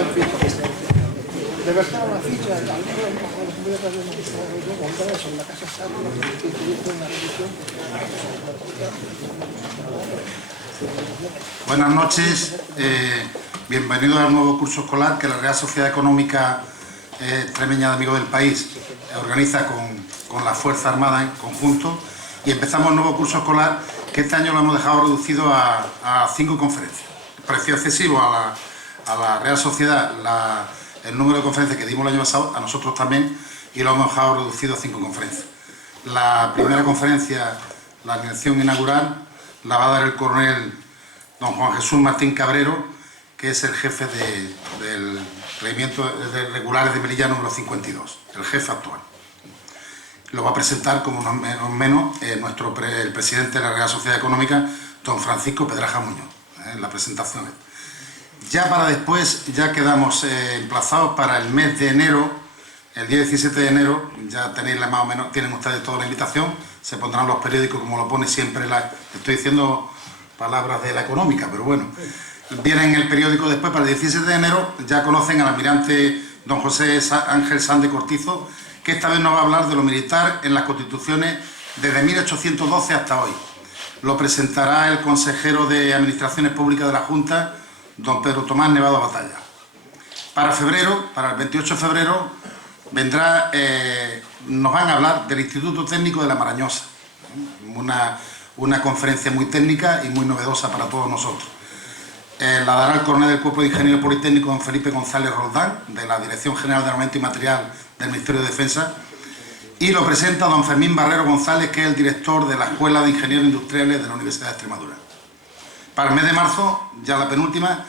De verdad una ficha, la casa está una revisión. Buenas noches, bienvenidos al nuevo curso escolar que la Real Sociedad Económica Extremeña de Amigos del País organiza con la Fuerza Armada en conjunto, y empezamos el nuevo curso escolar que este año lo hemos dejado reducido a 5 conferencias. Pareció excesivo a la Real Sociedad el número de conferencias que dimos el año pasado, a nosotros también, y lo hemos dejado reducido a 5 conferencias. La primera conferencia, la lección inaugural, la va a dar el coronel don Juan Jesús Martín Cabrero, que es el jefe del regimiento de regulares de Melilla número 52, el jefe actual. Lo va a presentar, como menos, el presidente de la Real Sociedad Económica, don Francisco Pedraja Muñoz, en la presentación. Ya para después, ya quedamos emplazados para el mes de enero, el día 17 de enero, ya tenéis más o menos, tienen ustedes toda la invitación, se pondrán los periódicos como lo pone siempre estoy diciendo palabras de la económica, pero bueno, viene en el periódico después. Para el 17 de enero ya conocen al almirante don José Ángel Sanz de Cortizo, que esta vez nos va a hablar de lo militar en las constituciones desde 1812 hasta hoy. Lo presentará el consejero de Administraciones Públicas de la Junta, don Pedro Tomás Nevado Batalla. Para febrero, para el 28 de febrero, vendrá, nos van a hablar del Instituto Técnico de la Marañosa, una conferencia muy técnica y muy novedosa para todos nosotros. La dará el coronel del Cuerpo de Ingenieros Politécnicos, don Felipe González Roldán, de la Dirección General de Armamento y Material del Ministerio de Defensa, y lo presenta don Fermín Barrero González, que es el director de la Escuela de Ingenieros Industriales de la Universidad de Extremadura. Para el mes de marzo, ya la penúltima,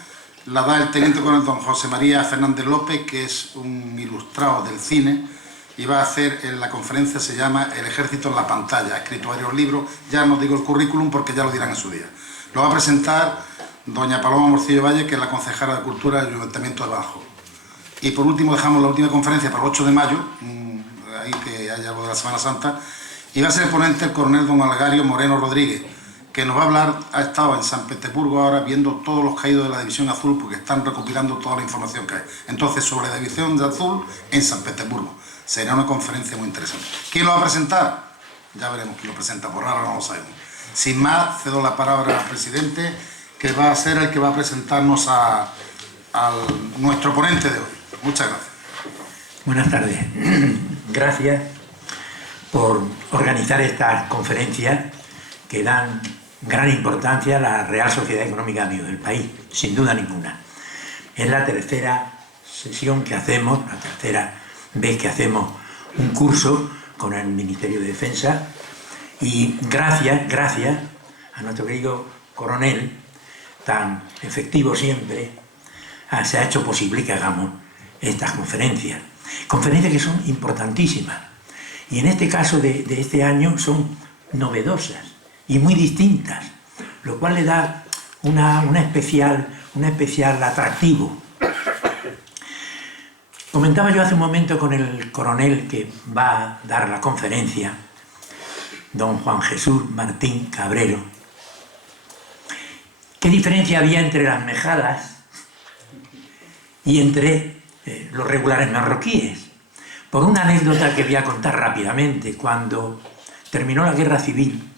la da el teniente coronel don José María Fernández López, que es un ilustrado del cine, y va a hacer, en la conferencia se llama El Ejército en la Pantalla, ha escrito varios libros, ya no digo el currículum porque ya lo dirán en su día. Lo va a presentar doña Paloma Morcillo Valle, que es la concejala de Cultura del Ayuntamiento de Badajoz. Y por último dejamos la última conferencia para el 8 de mayo, ahí que haya lo de la Semana Santa, y va a ser el ponente el coronel don Algario Moreno Rodríguez, que nos va a hablar, ha estado en San Petersburgo ahora viendo todos los caídos de la División Azul, porque están recopilando toda la información que hay. Entonces, sobre la División de Azul en San Petersburgo. Será una conferencia muy interesante. ¿Quién lo va a presentar? Ya veremos quién lo presenta, por ahora no lo sabemos. Sin más, cedo la palabra al presidente, que va a ser el que va a presentarnos a nuestro ponente de hoy. Muchas gracias. Buenas tardes. Gracias por organizar estas conferencias que dan gran importancia a la Real Sociedad Económica de Amigos del País, sin duda ninguna. Es la tercera sesión que hacemos, la tercera vez que hacemos un curso con el Ministerio de Defensa, y gracias a nuestro querido coronel, tan efectivo siempre, se ha hecho posible que hagamos estas conferencias que son importantísimas, y en este caso de este año son novedosas y muy distintas, lo cual le da un especial atractivo. Comentaba yo hace un momento con el coronel que va a dar la conferencia, don Juan Jesús Martín Cabrero, qué diferencia había entre las mejadas y entre los regulares marroquíes. Por una anécdota que voy a contar rápidamente, cuando terminó la Guerra Civil,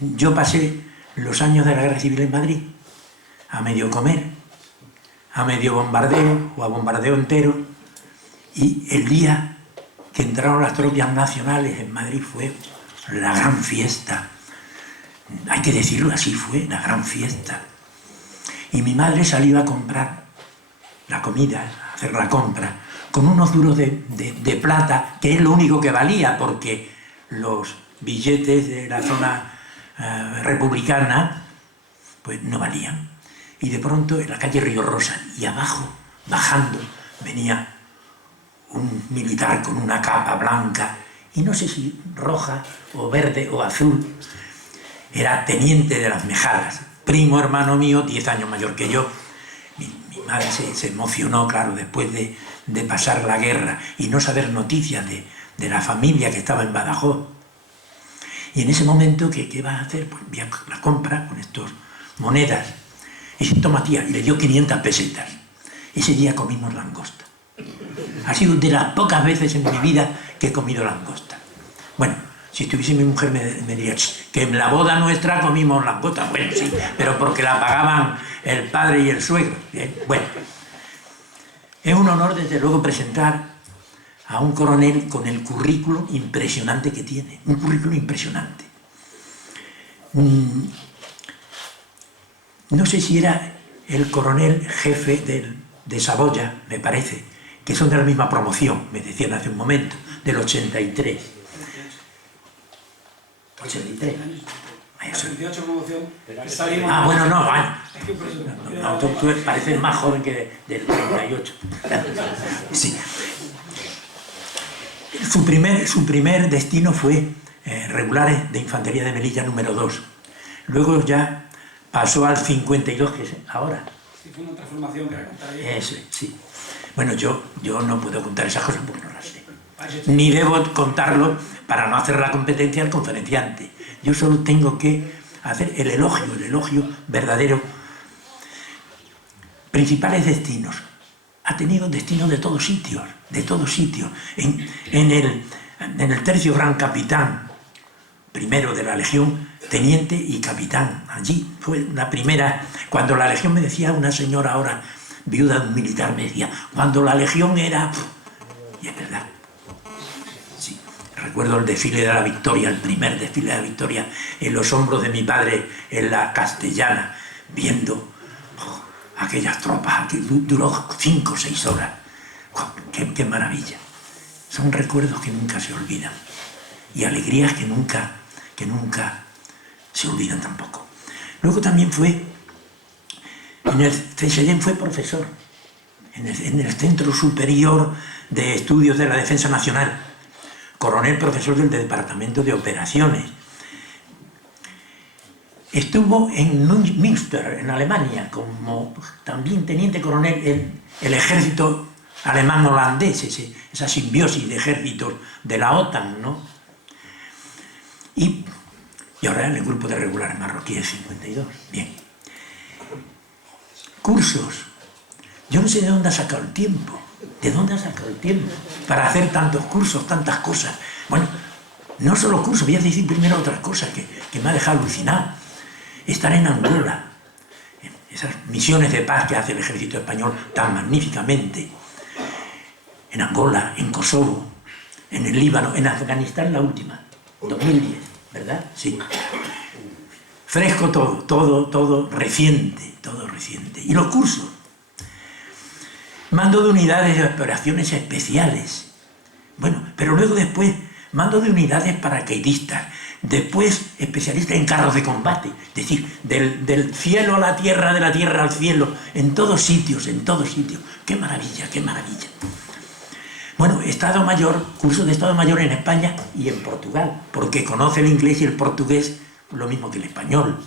yo pasé los años de la Guerra Civil en Madrid, a medio comer, a medio bombardeo o a bombardeo entero, y el día que entraron las tropas nacionales en Madrid fue la gran fiesta. Hay que decirlo así, fue la gran fiesta. Y mi madre salió a comprar la comida, a hacer la compra, con unos duros de plata, que es lo único que valía, porque los billetes de la zona republicana pues no valían. Y de pronto en la calle Río Rosa, y abajo, bajando, venía un militar con una capa blanca, y no sé si roja o verde o azul, era teniente de las Mejadas, primo hermano mío, 10 años mayor que yo. Mi madre se emocionó, claro, después de pasar la guerra y no saber noticias de la familia que estaba en Badajoz. Y en ese momento, ¿qué vas a hacer? Pues voy a la compra con estas monedas. Y dice, toma tía, y le dio 500 pesetas. Ese día comimos langosta. Ha sido de las pocas veces en mi vida que he comido langosta. Bueno, si estuviese mi mujer me diría que en la boda nuestra comimos langosta. Bueno, sí, pero porque la pagaban el padre y el suegro. Bien, bueno. Es un honor, desde luego, presentar a un coronel con el currículum impresionante que tiene. Un currículum impresionante. No sé si era el coronel jefe de Saboya, me parece, que son de la misma promoción, me decían hace un momento, del 83. 83. Ah, bueno, no, vale. No, tú pareces más joven que del 38. Sí. Su primer destino fue regulares de infantería de Melilla número 2. Luego ya pasó al 52, que es ahora. Sí, fue una transformación que contaría. Eso, sí. Bueno, yo no puedo contar esas cosas porque no las sé. Ni debo contarlo para no hacer la competencia al conferenciante. Yo solo tengo que hacer el elogio verdadero. Principales destinos. Ha tenido destinos de todos sitios, En el tercio gran capitán, primero de la Legión, teniente y capitán. Allí fue la primera, cuando la Legión, me decía una señora ahora, viuda de un militar, me decía, cuando la Legión era... Y es verdad. Sí. Recuerdo el desfile de la Victoria, el primer desfile de la Victoria, en los hombros de mi padre en la Castellana, viendo aquellas tropas, que duró 5 o 6 horas. ¡Qué maravilla! Son recuerdos que nunca se olvidan y alegrías que nunca se olvidan tampoco. Luego también fue, en el CSD fue profesor, en el Centro Superior de Estudios de la Defensa Nacional, coronel profesor del Departamento de Operaciones. Estuvo en Münster, en Alemania, como también teniente coronel en el ejército alemán-holandés, esa simbiosis de ejércitos de la OTAN, ¿no? Y ahora en el grupo de regulares marroquíes 52. Bien. Cursos. Yo no sé de dónde ha sacado el tiempo. ¿De dónde ha sacado el tiempo para hacer tantos cursos, tantas cosas? Bueno, no solo cursos, voy a decir primero otra cosa que me ha dejado alucinado. Estar en Angola, esas misiones de paz que hace el ejército español tan magníficamente, en Angola, en Kosovo, en el Líbano, en Afganistán la última, 2010, ¿verdad? Sí. Fresco todo reciente, todo reciente. Y los cursos. Mando de unidades de operaciones especiales. Bueno, pero luego después, mando de unidades paracaidistas. Después, especialista en carros de combate, es decir, del cielo a la tierra, de la tierra al cielo, en todos sitios. ¡Qué maravilla, qué maravilla! Bueno, Estado Mayor, curso de Estado Mayor en España y en Portugal, porque conoce el inglés y el portugués lo mismo que el español.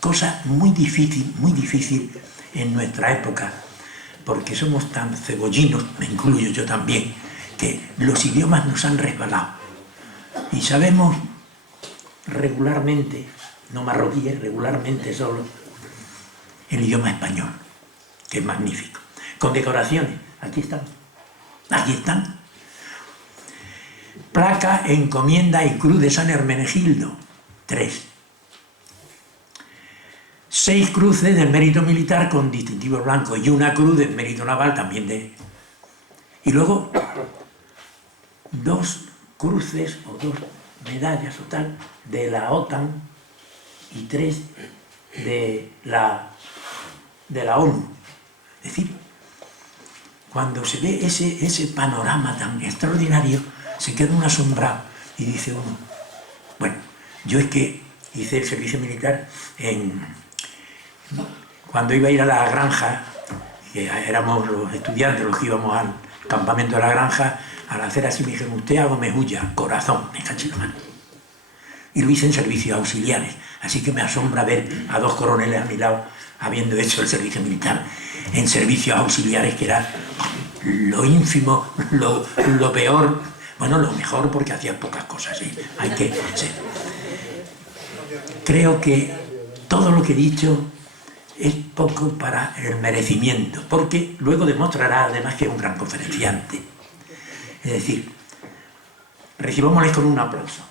Cosa muy difícil en nuestra época, porque somos tan cebollinos, me incluyo yo también, que los idiomas nos han resbalado. Y sabemos regularmente, no marroquíes, regularmente solo, el idioma español, que es magnífico. Con decoraciones, aquí están. Placa, encomienda y cruz de San Hermenegildo, 3. 6 cruces del mérito militar con distintivo blanco y una cruz del mérito naval también de... Y luego 2 cruces o 2 medallas o tal de la OTAN y 3 de la ONU. Es decir, cuando se ve ese panorama tan extraordinario, se queda uno asombrado y dice uno, bueno, yo es que hice el servicio militar cuando iba a ir a la granja, que éramos los estudiantes los que íbamos al campamento de la granja, al hacer así me dijeron, usted hago mejulla, corazón, me caché la mano. Y lo hice en servicios auxiliares, así que me asombra ver a 2 coroneles a mi lado habiendo hecho el servicio militar en servicios auxiliares, que era lo ínfimo, lo peor, bueno, lo mejor porque hacía pocas cosas, ¿sí? Hay que ser. Creo que todo lo que he dicho es poco para el merecimiento, porque luego demostrará además que es un gran conferenciante. Es decir, recibámosles con un aplauso.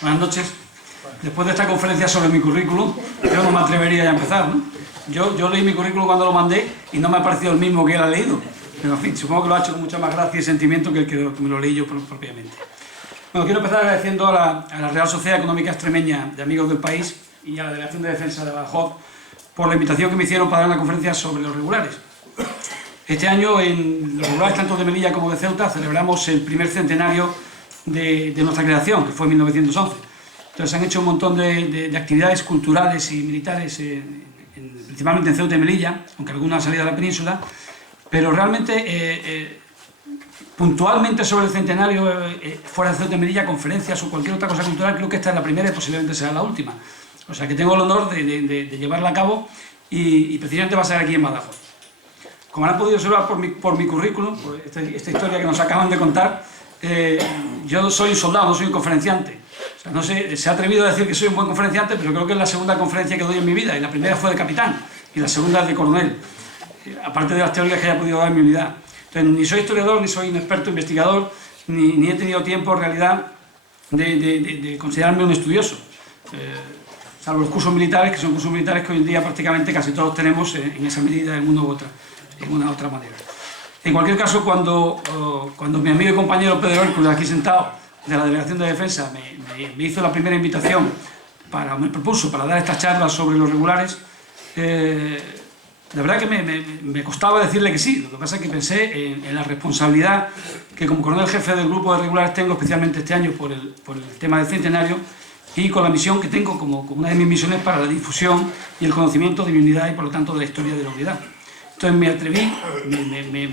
Buenas noches. Después de esta conferencia sobre mi currículum, yo no me atrevería ya a empezar, ¿no? Yo leí mi currículum cuando lo mandé y no me ha parecido el mismo que él ha leído. Pero en fin, supongo que lo ha hecho con mucha más gracia y sentimiento que me lo leí yo propiamente. Bueno, quiero empezar agradeciendo a la Real Sociedad Económica Extremeña de Amigos del País y a la Delegación de Defensa de Badajoz por la invitación que me hicieron para dar una conferencia sobre los regulares. Este año en los regulares tanto de Melilla como de Ceuta celebramos el primer centenario de nuestra creación, que fue en 1911. Entonces se han hecho un montón de actividades culturales y militares, principalmente en Ceuta y Melilla, aunque algunas han salido a la península, pero realmente, puntualmente sobre el centenario, fuera de Ceuta y Melilla, conferencias o cualquier otra cosa cultural, creo que esta es la primera y posiblemente será la última. O sea que tengo el honor de llevarla a cabo y precisamente va a ser aquí en Badajoz. Como han podido observar por mi currículum, por esta historia que nos acaban de contar, yo soy un soldado, no soy un conferenciante. O sea, no sé, se ha atrevido a decir que soy un buen conferenciante, pero creo que es la segunda conferencia que doy en mi vida, y la primera fue de capitán, y la segunda es de coronel, aparte de las teóricas que haya podido dar en mi unidad. Entonces, ni soy historiador, ni soy un experto investigador, ni he tenido tiempo, en realidad, de considerarme un estudioso. Salvo los cursos militares, que son cursos militares que hoy en día prácticamente casi todos tenemos en esa medida, en una u otra manera. En cualquier caso, cuando mi amigo y compañero Pedro Hércules, aquí sentado, de la Delegación de Defensa, me hizo la primera invitación, me propuso para dar estas charlas sobre los regulares, la verdad que me costaba decirle que sí. Lo que pasa es que pensé en la responsabilidad que como coronel jefe del grupo de regulares tengo, especialmente este año por el tema del centenario, y con la misión que tengo como una de mis misiones para la difusión y el conocimiento de mi unidad y por lo tanto de la historia de la unidad. Entonces me atreví,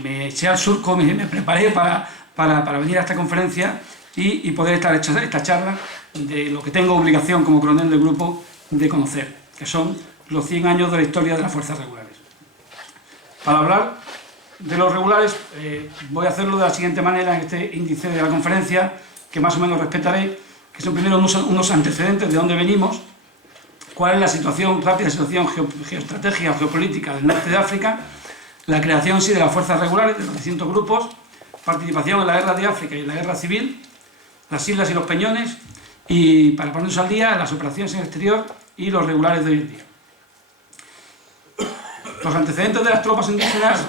me eché al surco, me preparé para venir a esta conferencia y poder estar hecha esta charla de lo que tengo obligación como coronel del grupo de conocer, que son los 100 años de la historia de las fuerzas regulares. Para hablar de los regulares voy a hacerlo de la siguiente manera en este índice de la conferencia, que más o menos respetaré, que son primero unos antecedentes de dónde venimos, cuál es la situación, rápida situación geoestratégica, geopolítica del norte de África, la creación en sí de las fuerzas regulares, de los distintos grupos, participación en la guerra de África y en la guerra civil, las islas y los peñones, y para ponernos al día, las operaciones en el exterior y los regulares de hoy en día. Los antecedentes de las tropas indígenas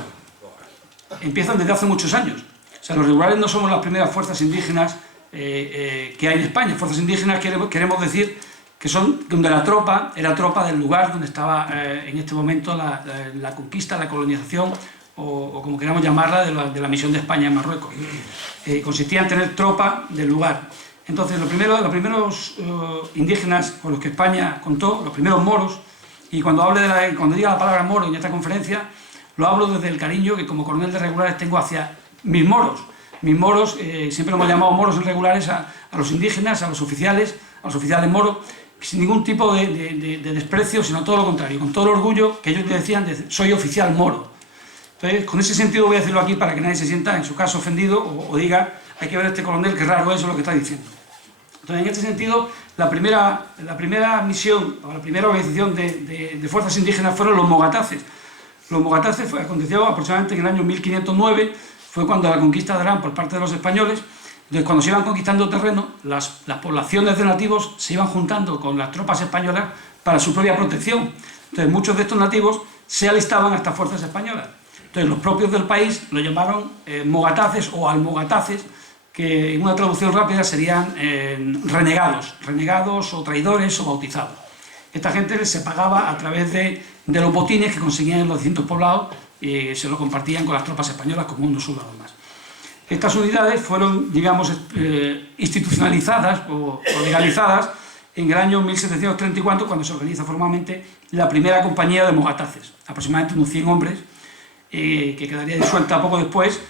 empiezan desde hace muchos años. O sea, los regulares no somos las primeras fuerzas indígenas que hay en España. Fuerzas indígenas queremos decir que son donde la tropa era tropa del lugar donde estaba en este momento la conquista, la colonización, o como queramos llamarla, de la misión de España en Marruecos. Consistía en tener tropa del lugar. Entonces, los primeros indígenas con los que España contó, los primeros moros, y cuando diga la palabra moro en esta conferencia, lo hablo desde el cariño que como coronel de regulares tengo hacia mis moros. Mis moros, siempre hemos llamado moros irregulares a los indígenas, a los oficiales moros, sin ningún tipo de desprecio, sino todo lo contrario, con todo el orgullo que ellos decían de soy oficial moro. Entonces, con ese sentido voy a decirlo aquí para que nadie se sienta, en su caso, ofendido o diga, hay que ver a este coronel, qué raro eso es lo que está diciendo. Entonces, en este sentido, la primera misión, o la primera organización de fuerzas indígenas fueron los mogataces. Los mogataces aconteció aproximadamente en el año 1509, fue cuando la conquista de Arán por parte de los españoles. Entonces, cuando se iban conquistando terreno, las poblaciones de nativos se iban juntando con las tropas españolas para su propia protección. Entonces, muchos de estos nativos se alistaban a estas fuerzas españolas. Entonces, los propios del país lo llamaron mogataces o almogataces, que en una traducción rápida serían renegados o traidores o bautizados. Esta gente se pagaba a través de los botines que conseguían en los distintos poblados y se lo compartían con las tropas españolas como unos soldados más. Estas unidades fueron, digamos, institucionalizadas o legalizadas en el año 1734, cuando se organiza formalmente la primera compañía de mogataces, aproximadamente unos 100 hombres, que quedaría disuelta poco después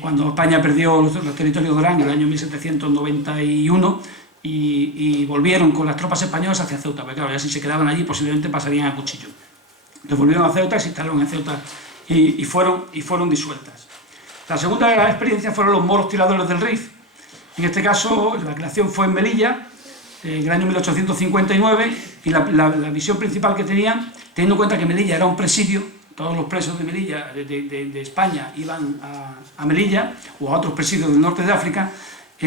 cuando España perdió los territorios de Orán en el año 1791 y volvieron con las tropas españolas hacia Ceuta, porque claro, ya si se quedaban allí posiblemente pasarían a cuchillo. Entonces volvieron a Ceuta y se instalaron en Ceuta y fueron disueltas. La segunda de las experiencias fueron los moros tiradores del Rif. En este caso, la creación fue en Melilla, en el año 1859, y la visión principal que tenían, teniendo en cuenta que Melilla era un presidio, todos los presos de Melilla, de España, iban a Melilla o a otros presidios del norte de África,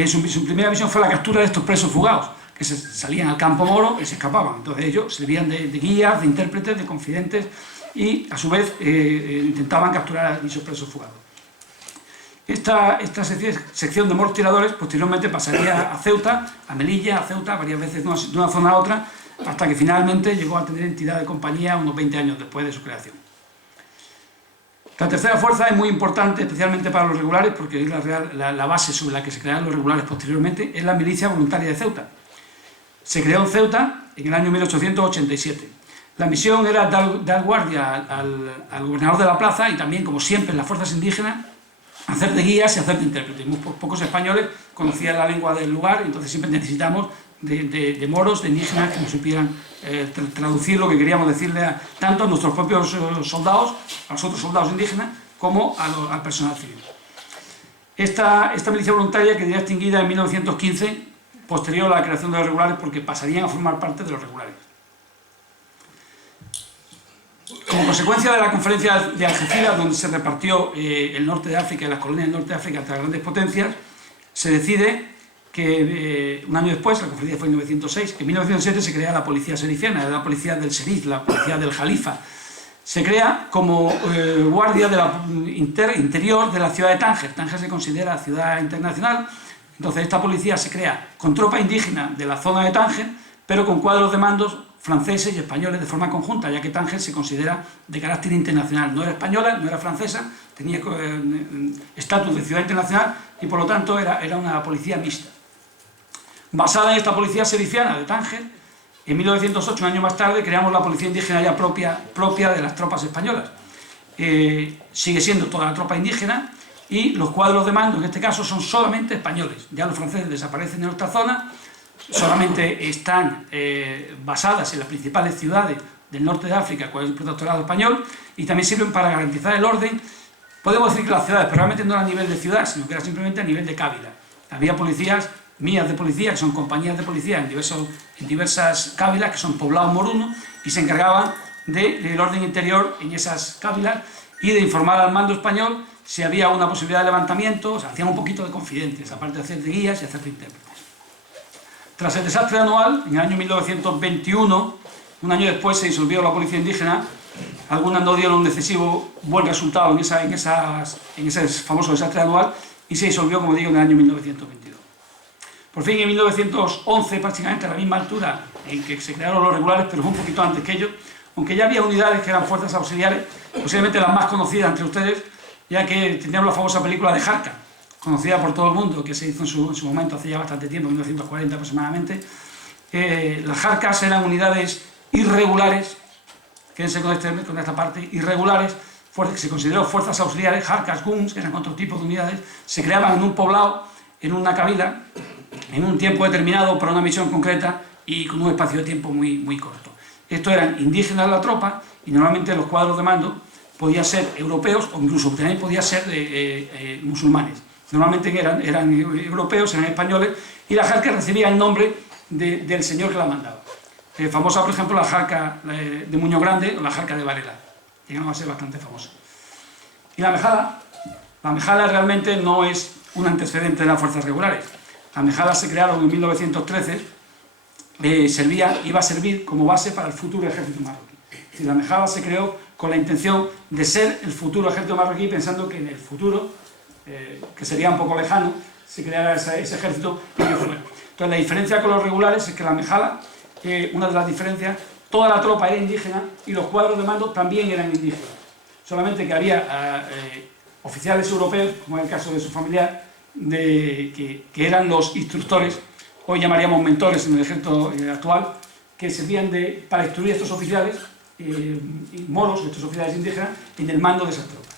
su primera visión fue la captura de estos presos fugados, que salían al campo moro y se escapaban. Entonces ellos servían de guías, de intérpretes, de confidentes, y a su vez intentaban capturar a esos presos fugados. Esta sección de moros tiradores posteriormente pasaría a Ceuta, a Melilla, a Ceuta, varias veces de una zona a otra, hasta que finalmente llegó a tener entidad de compañía unos 20 años después de su creación. La tercera fuerza es muy importante, especialmente para los regulares, porque es la base sobre la que se crearon los regulares posteriormente, es la milicia voluntaria de Ceuta. Se creó en Ceuta en el año 1887. La misión era dar guardia al gobernador de la plaza y también, como siempre, en las fuerzas indígenas, hacer de guías y hacer de intérpretes. Muy pocos españoles conocían la lengua del lugar, entonces siempre necesitamos de moros, de indígenas que nos supieran traducir lo que queríamos decirle tanto a nuestros propios soldados, a los otros soldados indígenas, como al personal civil. Esta milicia voluntaria quedaría extinguida en 1915, posterior a la creación de los regulares, porque pasarían a formar parte de los regulares. Como consecuencia de la conferencia de Algeciras, donde se repartió el norte de África y las colonias del norte de África entre las grandes potencias, se decide que un año después, la conferencia fue en 1906, que en 1907 se crea la policía serifiana, la policía del Serif, la policía del Jalifa. Se crea como guardia de la interior de la ciudad de Tánger. Tánger se considera ciudad internacional, entonces esta policía se crea con tropa indígena de la zona de Tánger, pero con cuadros de mandos franceses y españoles de forma conjunta, ya que Tánger se considera de carácter internacional. No era española, no era francesa, tenía estatus de ciudad internacional y por lo tanto era una policía mixta. Basada en esta policía serifiana de Tánger, en 1908, un año más tarde, creamos la policía indígena ya propia de las tropas españolas. Sigue siendo toda la tropa indígena y los cuadros de mando, en este caso, son solamente españoles. Ya los franceses desaparecen en nuestra zona, solamente están basadas en las principales ciudades del norte de África, con el protectorado español, y también sirven para garantizar el orden. Podemos decir que las ciudades, pero realmente no era a nivel de ciudad, sino que era simplemente a nivel de cábila. Había policías, mías de policía, que son compañías de policía en diversas cábilas, que son poblados morunos, y se encargaban del orden interior en esas cábilas y de informar al mando español si había una posibilidad de levantamiento. O sea, hacían un poquito de confidentes, aparte de hacer de guías y hacer de intérpretes. Tras el desastre anual, en el año 1921, un año después se disolvió la policía indígena. Algunas no dieron un excesivo buen resultado en ese famoso desastre anual y se disolvió, como digo, en el año 1922. Por fin, en 1911, prácticamente a la misma altura en que se crearon los regulares, pero un poquito antes que ellos, aunque ya había unidades que eran fuerzas auxiliares, posiblemente las más conocidas entre ustedes, ya que teníamos la famosa película de Jarca, conocida por todo el mundo, que se hizo en su momento, hace ya bastante tiempo, 1940 aproximadamente. Las Jarcas eran unidades irregulares, quédense con esta parte, irregulares, que se consideró fuerzas auxiliares, Jarcas, Guns, que eran otro tipo de unidades, se creaban en un poblado, en una cabila, en un tiempo determinado para una misión concreta y con un espacio de tiempo muy corto. Estos eran indígenas de la tropa y normalmente los cuadros de mando podían ser europeos o incluso también podían ser musulmanes. Normalmente eran europeos, eran españoles, y la Jarca recibía el nombre del señor que la mandaba. Famosa, por ejemplo, la Jarca de Muñoz Grande o la Jarca de Varela. Llegaron a ser bastante famosas. Y la Mejala realmente no es un antecedente de las fuerzas regulares. Las Mejalas se crearon en 1913, iba a servir como base para el futuro ejército marroquí. Es decir, la Mejala se creó con la intención de ser el futuro ejército marroquí, pensando que en el futuro, que sería un poco lejano, se creara ese ejército y que fuera. Entonces, la diferencia con los regulares es que la Mejala, una de las diferencias, toda la tropa era indígena y los cuadros de mando también eran indígenas. Solamente que había oficiales europeos, como en el caso de su familiar, que eran los instructores, hoy llamaríamos mentores en el ejército actual, que servían para instruir a estos oficiales moros, estos oficiales indígenas, en el mando de esas tropas.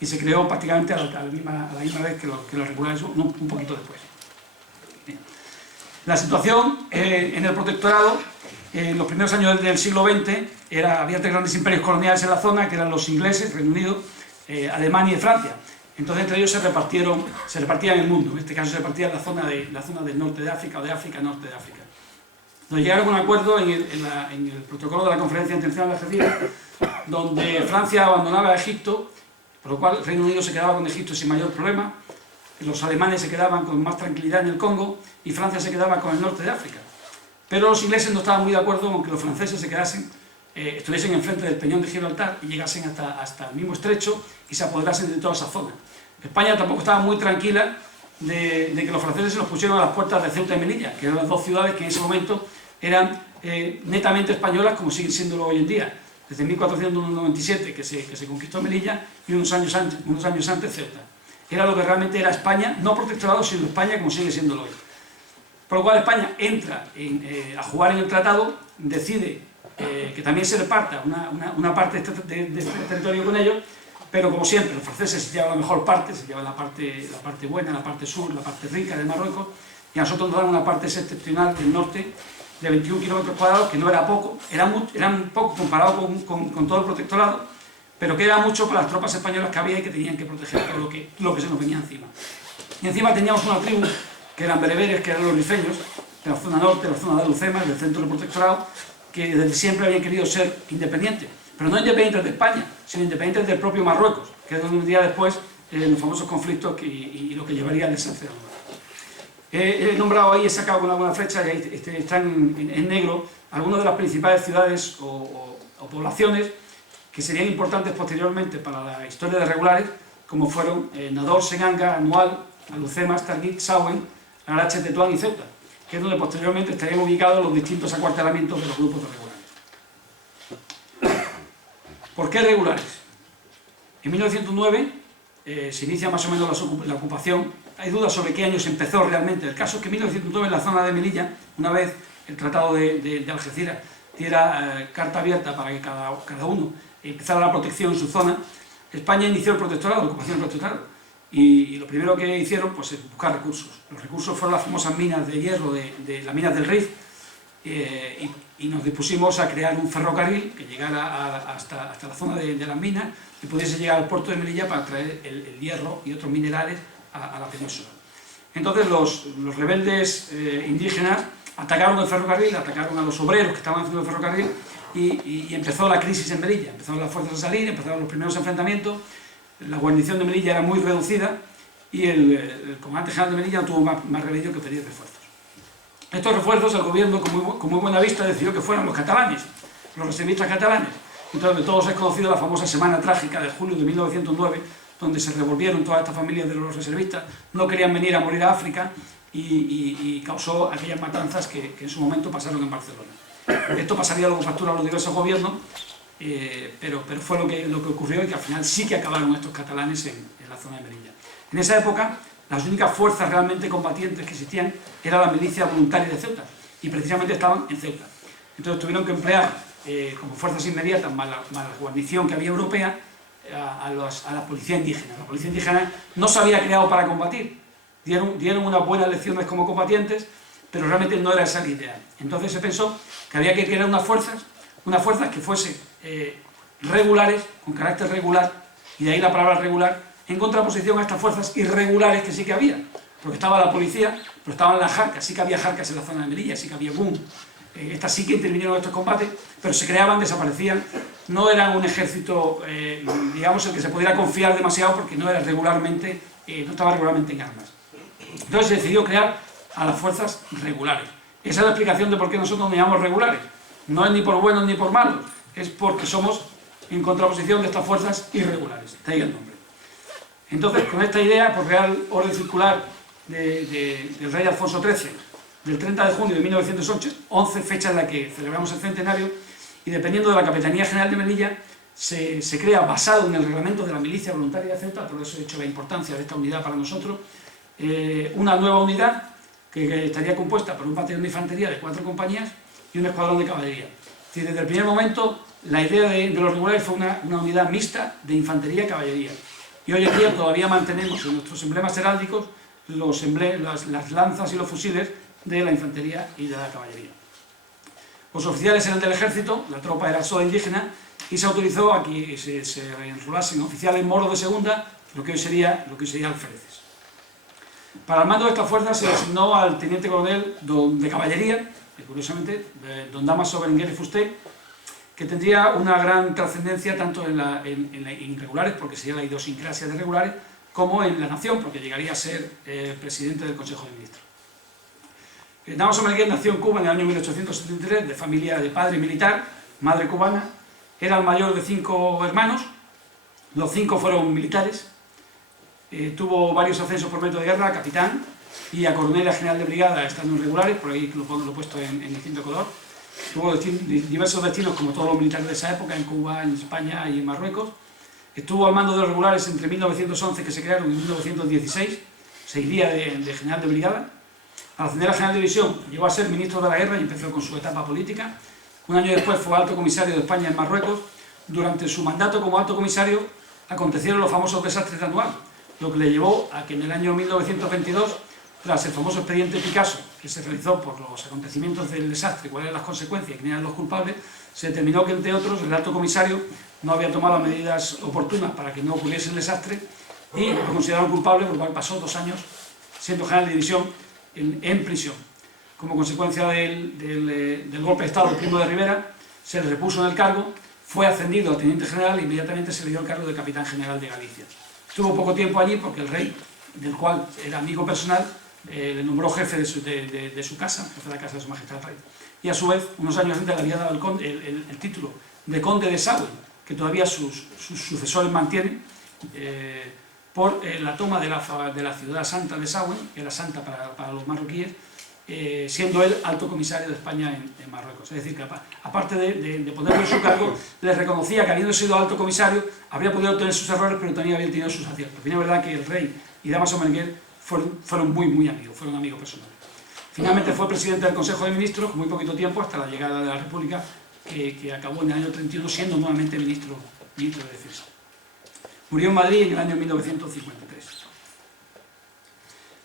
y se creó prácticamente a la misma vez que los regulares, un poquito después. Bien. La situación en el protectorado, en los primeros años del siglo XX, había 3 grandes imperios coloniales en la zona, que eran los ingleses, Reino Unido, Alemania y Francia. Entonces entre ellos se repartían el mundo. En este caso se repartía la zona del norte de África o de África, norte de África. Nos llegaron a un acuerdo en el protocolo de la Conferencia Internacional de Algeciras, donde Francia abandonaba a Egipto, por lo cual el Reino Unido se quedaba con Egipto sin mayor problema, los alemanes se quedaban con más tranquilidad en el Congo y Francia se quedaba con el norte de África. Pero los ingleses no estaban muy de acuerdo con que los franceses se quedasen, estuviesen enfrente del Peñón de Gibraltar y llegasen hasta el mismo estrecho y se apoderasen de toda esa zona. España tampoco estaba muy tranquila de que los franceses se los pusieron a las puertas de Ceuta y Melilla, que eran las 2 ciudades que en ese momento eran netamente españolas, como siguen siéndolo hoy en día, desde 1497 que se conquistó Melilla y unos años antes Ceuta. Era lo que realmente era España, no protectorado, sino España como sigue siéndolo hoy. Por lo cual España entra a jugar en el tratado, decide que también se reparta una parte de este territorio con ellos, pero como siempre, los franceses se llevan la mejor parte, se llevan la parte buena, la parte sur, la parte rica de Marruecos, y a nosotros nos dan una parte excepcional del norte, de 21 kilómetros cuadrados, que no era poco, era poco comparado con todo el protectorado, pero que era mucho para las tropas españolas que había y que tenían que proteger todo lo que se nos venía encima. Y encima teníamos una tribu, que eran bereberes, que eran los rifeños, de la zona norte, de la zona de Alucemas, del centro del protectorado, que desde siempre habían querido ser independientes, pero no independientes de España, sino independientes del propio Marruecos, que es donde un día después los famosos conflictos y lo que llevaría al desastre. He nombrado ahí, he sacado con alguna flecha, y ahí están en negro algunas de las principales ciudades o poblaciones que serían importantes posteriormente para la historia de regulares, como fueron Nador, Senanga, Anual, Alucemas, Targit, Sauen, Arache, Tetuán y Ceuta, que es donde posteriormente estarían ubicados los distintos acuartelamientos de los grupos de regulares. ¿Por qué regulares? En 1909 se inicia más o menos la ocupación. Hay dudas sobre qué año se empezó realmente. El caso es que en 1909, en la zona de Melilla, una vez el Tratado de Algeciras diera carta abierta para que cada uno empezara la protección en su zona, España inició el protectorado, la ocupación del protectorado. Y lo primero que hicieron pues, es buscar recursos. Los recursos fueron las famosas minas de hierro de las minas del Rif, y nos dispusimos a crear un ferrocarril que llegara hasta la zona de las minas y pudiese llegar al puerto de Melilla para traer el hierro y otros minerales a la península. Entonces los rebeldes indígenas atacaron el ferrocarril, atacaron a los obreros que estaban haciendo el ferrocarril y empezó la crisis en Melilla. Empezaron las fuerzas a salir, empezaron los primeros enfrentamientos, la guarnición de Melilla era muy reducida y el comandante general de Melilla no tuvo más remedio que pedir refuerzos. Estos refuerzos el gobierno con muy buena vista decidió que fueran los catalanes, los reservistas catalanes. Entonces de todos es conocido la famosa Semana Trágica de julio de 1909, donde se revolvieron todas estas familias de los reservistas, no querían venir a morir a África y causó aquellas matanzas que en su momento pasaron en Barcelona. Esto pasaría luego factura a los diversos gobiernos, pero fue lo que ocurrió y que al final sí que acabaron estos catalanes en la zona de Melilla. En esa época, las únicas fuerzas realmente combatientes que existían era la milicia voluntaria de Ceuta, y precisamente estaban en Ceuta. Entonces tuvieron que emplear como fuerzas inmediatas, más la guarnición que había europea, a la policía indígena. La policía indígena no se había creado para combatir, dieron unas buenas lecciones como combatientes, pero realmente no era esa la idea. Entonces se pensó que había que crear unas fuerzas que fuesen regulares, con carácter regular, y de ahí la palabra regular, en contraposición a estas fuerzas irregulares que sí que había, porque estaba la policía, pero estaban las jarcas, sí que había jarcas en la zona de Melilla, sí que había boom. Estas sí que intervinieron en estos combates, pero se creaban, desaparecían, no eran un ejército, digamos, el que se pudiera confiar demasiado porque no estaba regularmente en armas. Entonces se decidió crear a las fuerzas regulares. Esa es la explicación de por qué nosotros nos llamamos regulares. No es ni por buenos ni por malos, es porque somos en contraposición de estas fuerzas irregulares. De ahí el nombre. Entonces, con esta idea, por Real Orden Circular del rey Alfonso XIII, del 30 de junio de 1911, fecha en la que celebramos el centenario, y dependiendo de la Capitanía General de Melilla, se crea, basado en el reglamento de la milicia voluntaria de Ceuta, por eso he dicho la importancia de esta unidad para nosotros, una nueva unidad que estaría compuesta por un batallón de infantería de 4 compañías y un escuadrón de caballería. Es decir, desde el primer momento, la idea de los regulares fue una unidad mixta de infantería y caballería. Y hoy en día todavía mantenemos en nuestros emblemas heráldicos las lanzas y los fusiles de la infantería y de la caballería. Los oficiales eran del ejército, la tropa era sola indígena, y se autorizó a que se enrolasen oficiales moros de segunda, lo que hoy sería alféreces. Para el mando de esta fuerza se designó al teniente coronel de caballería, curiosamente, don Damaso Berenguer y Fusté, que tendría una gran trascendencia tanto en irregulares, porque sería la idiosincrasia de regulares, como en la nación, porque llegaría a ser presidente del Consejo de Ministros. Damaso Berenguer nació en Cuba en el año 1873, de familia de padre militar, madre cubana. Era el mayor de 5 hermanos, los 5 fueron militares. Tuvo varios ascensos por mérito de guerra, a capitán y a coronel y a general de brigada, estando en regulares, por ahí lo he puesto en distinto color. Tuvo diversos destinos, como todos los militares de esa época, en Cuba, en España y en Marruecos. Estuvo al mando de los regulares entre 1911, que se crearon, y 1916, se iría de general de brigada. Al ascender a general de división, llegó a ser ministro de la guerra y empezó con su etapa política. Un año después fue alto comisario de España en Marruecos. Durante su mandato como alto comisario acontecieron los famosos desastres de Anual, lo que le llevó a que en el año 1922, tras el famoso expediente Picasso, que se realizó por los acontecimientos del desastre, cuáles eran las consecuencias y quiénes eran los culpables, se determinó que, entre otros, el alto comisario no había tomado medidas oportunas para que no ocurriese el desastre y lo consideraron culpable, por lo cual pasó 2 años siendo general de división en prisión. Como consecuencia del golpe de Estado de Primo de Rivera, se le repuso en el cargo, fue ascendido a teniente general e inmediatamente se le dio el cargo de capitán general de Galicia. Estuvo poco tiempo allí porque el rey, del cual era amigo personal, le nombró jefe de su casa, jefe de la casa de su majestad el rey. Y a su vez, unos años antes le había dado el título de conde de Sauen, que todavía sus sucesores mantienen, por la toma de la ciudad santa de Sauen, que era santa para los marroquíes, siendo él alto comisario de España en Marruecos. Es decir, que aparte de ponerlo en su cargo, le reconocía que, habiendo sido alto comisario, habría podido tener sus errores, pero también había tenido sus aciertos. Bien, es verdad que el rey y Damaso Berenguer fueron muy amigos, fueron amigos personales. Finalmente fue presidente del Consejo de Ministros, con muy poquito tiempo, hasta la llegada de la República, que acabó en el año 31 siendo nuevamente ministro de Defensa. Murió en Madrid en el año 1953.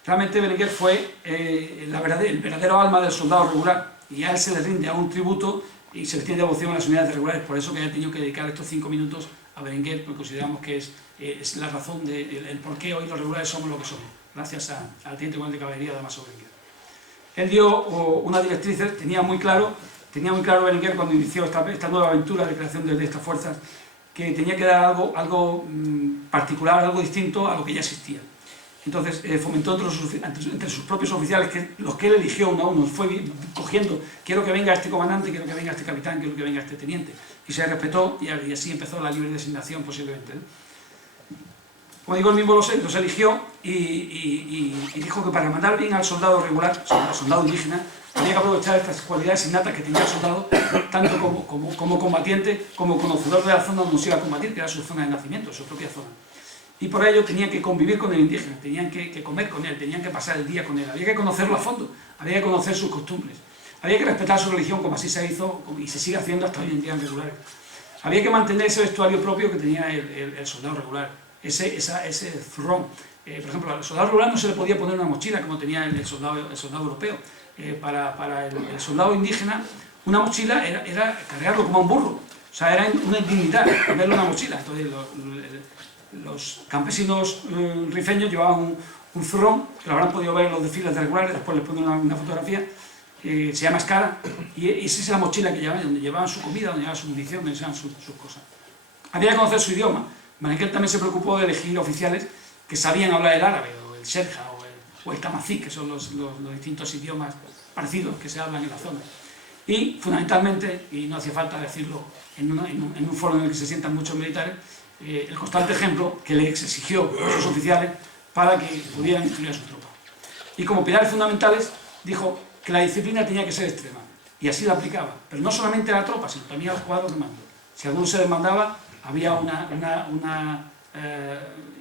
Realmente Berenguer fue el verdadero alma del soldado regular, y a él se le rinde a un tributo y se le tiene devoción a las unidades regulares. Por eso que haya tenido que dedicar estos 5 minutos a Berenguer, porque consideramos que es la razón del por qué hoy los regulares somos lo que somos, gracias al teniente coronel de caballería Damaso Berenguer. Él dio unas directrices, tenía muy claro Berenguer, cuando inició esta nueva aventura de creación de estas fuerzas, que tenía que dar algo particular, algo distinto a lo que ya existía. Entonces fomentó entre sus propios oficiales, los que él eligió uno a uno, fue cogiendo: quiero que venga este comandante, quiero que venga este capitán, quiero que venga este teniente, y se respetó, y así empezó la libre designación posiblemente. Como digo, él mismo los eligió y dijo que para mandar bien al soldado regular, al soldado indígena, había que aprovechar estas cualidades innatas que tenía el soldado, tanto como combatiente, como conocedor de la zona donde se iba a combatir, que era su zona de nacimiento, su propia zona. Y por ello tenían que convivir con el indígena, tenían que comer con él, tenían que pasar el día con él, había que conocerlo a fondo, había que conocer sus costumbres, había que respetar su religión, como así se hizo y se sigue haciendo hasta hoy en día en regulares. Había que mantener ese vestuario propio que tenía el soldado regular, ese zurrón. Por ejemplo, al soldado regular no se le podía poner una mochila como tenía el soldado europeo. Para el soldado indígena, una mochila era cargarlo como un burro, o sea, era una indignidad ponerle una mochila. Entonces los campesinos rifeños llevaban un zurrón, que lo habrán podido ver en los desfiles de regulares, después les ponen una fotografía, se llama escara, y esa es la mochila que llevaban, donde llevaban su comida, donde llevaban su munición, donde llevaban sus cosas. Había que conocer su idioma. Berenguer también se preocupó de elegir oficiales que sabían hablar el árabe, o el sherja, o el tamazic, que son los distintos idiomas parecidos que se hablan en la zona. Y fundamentalmente, y no hacía falta decirlo en un foro en el que se sientan muchos militares, el constante ejemplo que le exigió a sus oficiales para que pudieran instruir a su tropa. Y como pilares fundamentales dijo que la disciplina tenía que ser extrema, y así la aplicaba, pero no solamente a la tropa, sino también a los cuadros de mando. Si alguno se demandaba, había una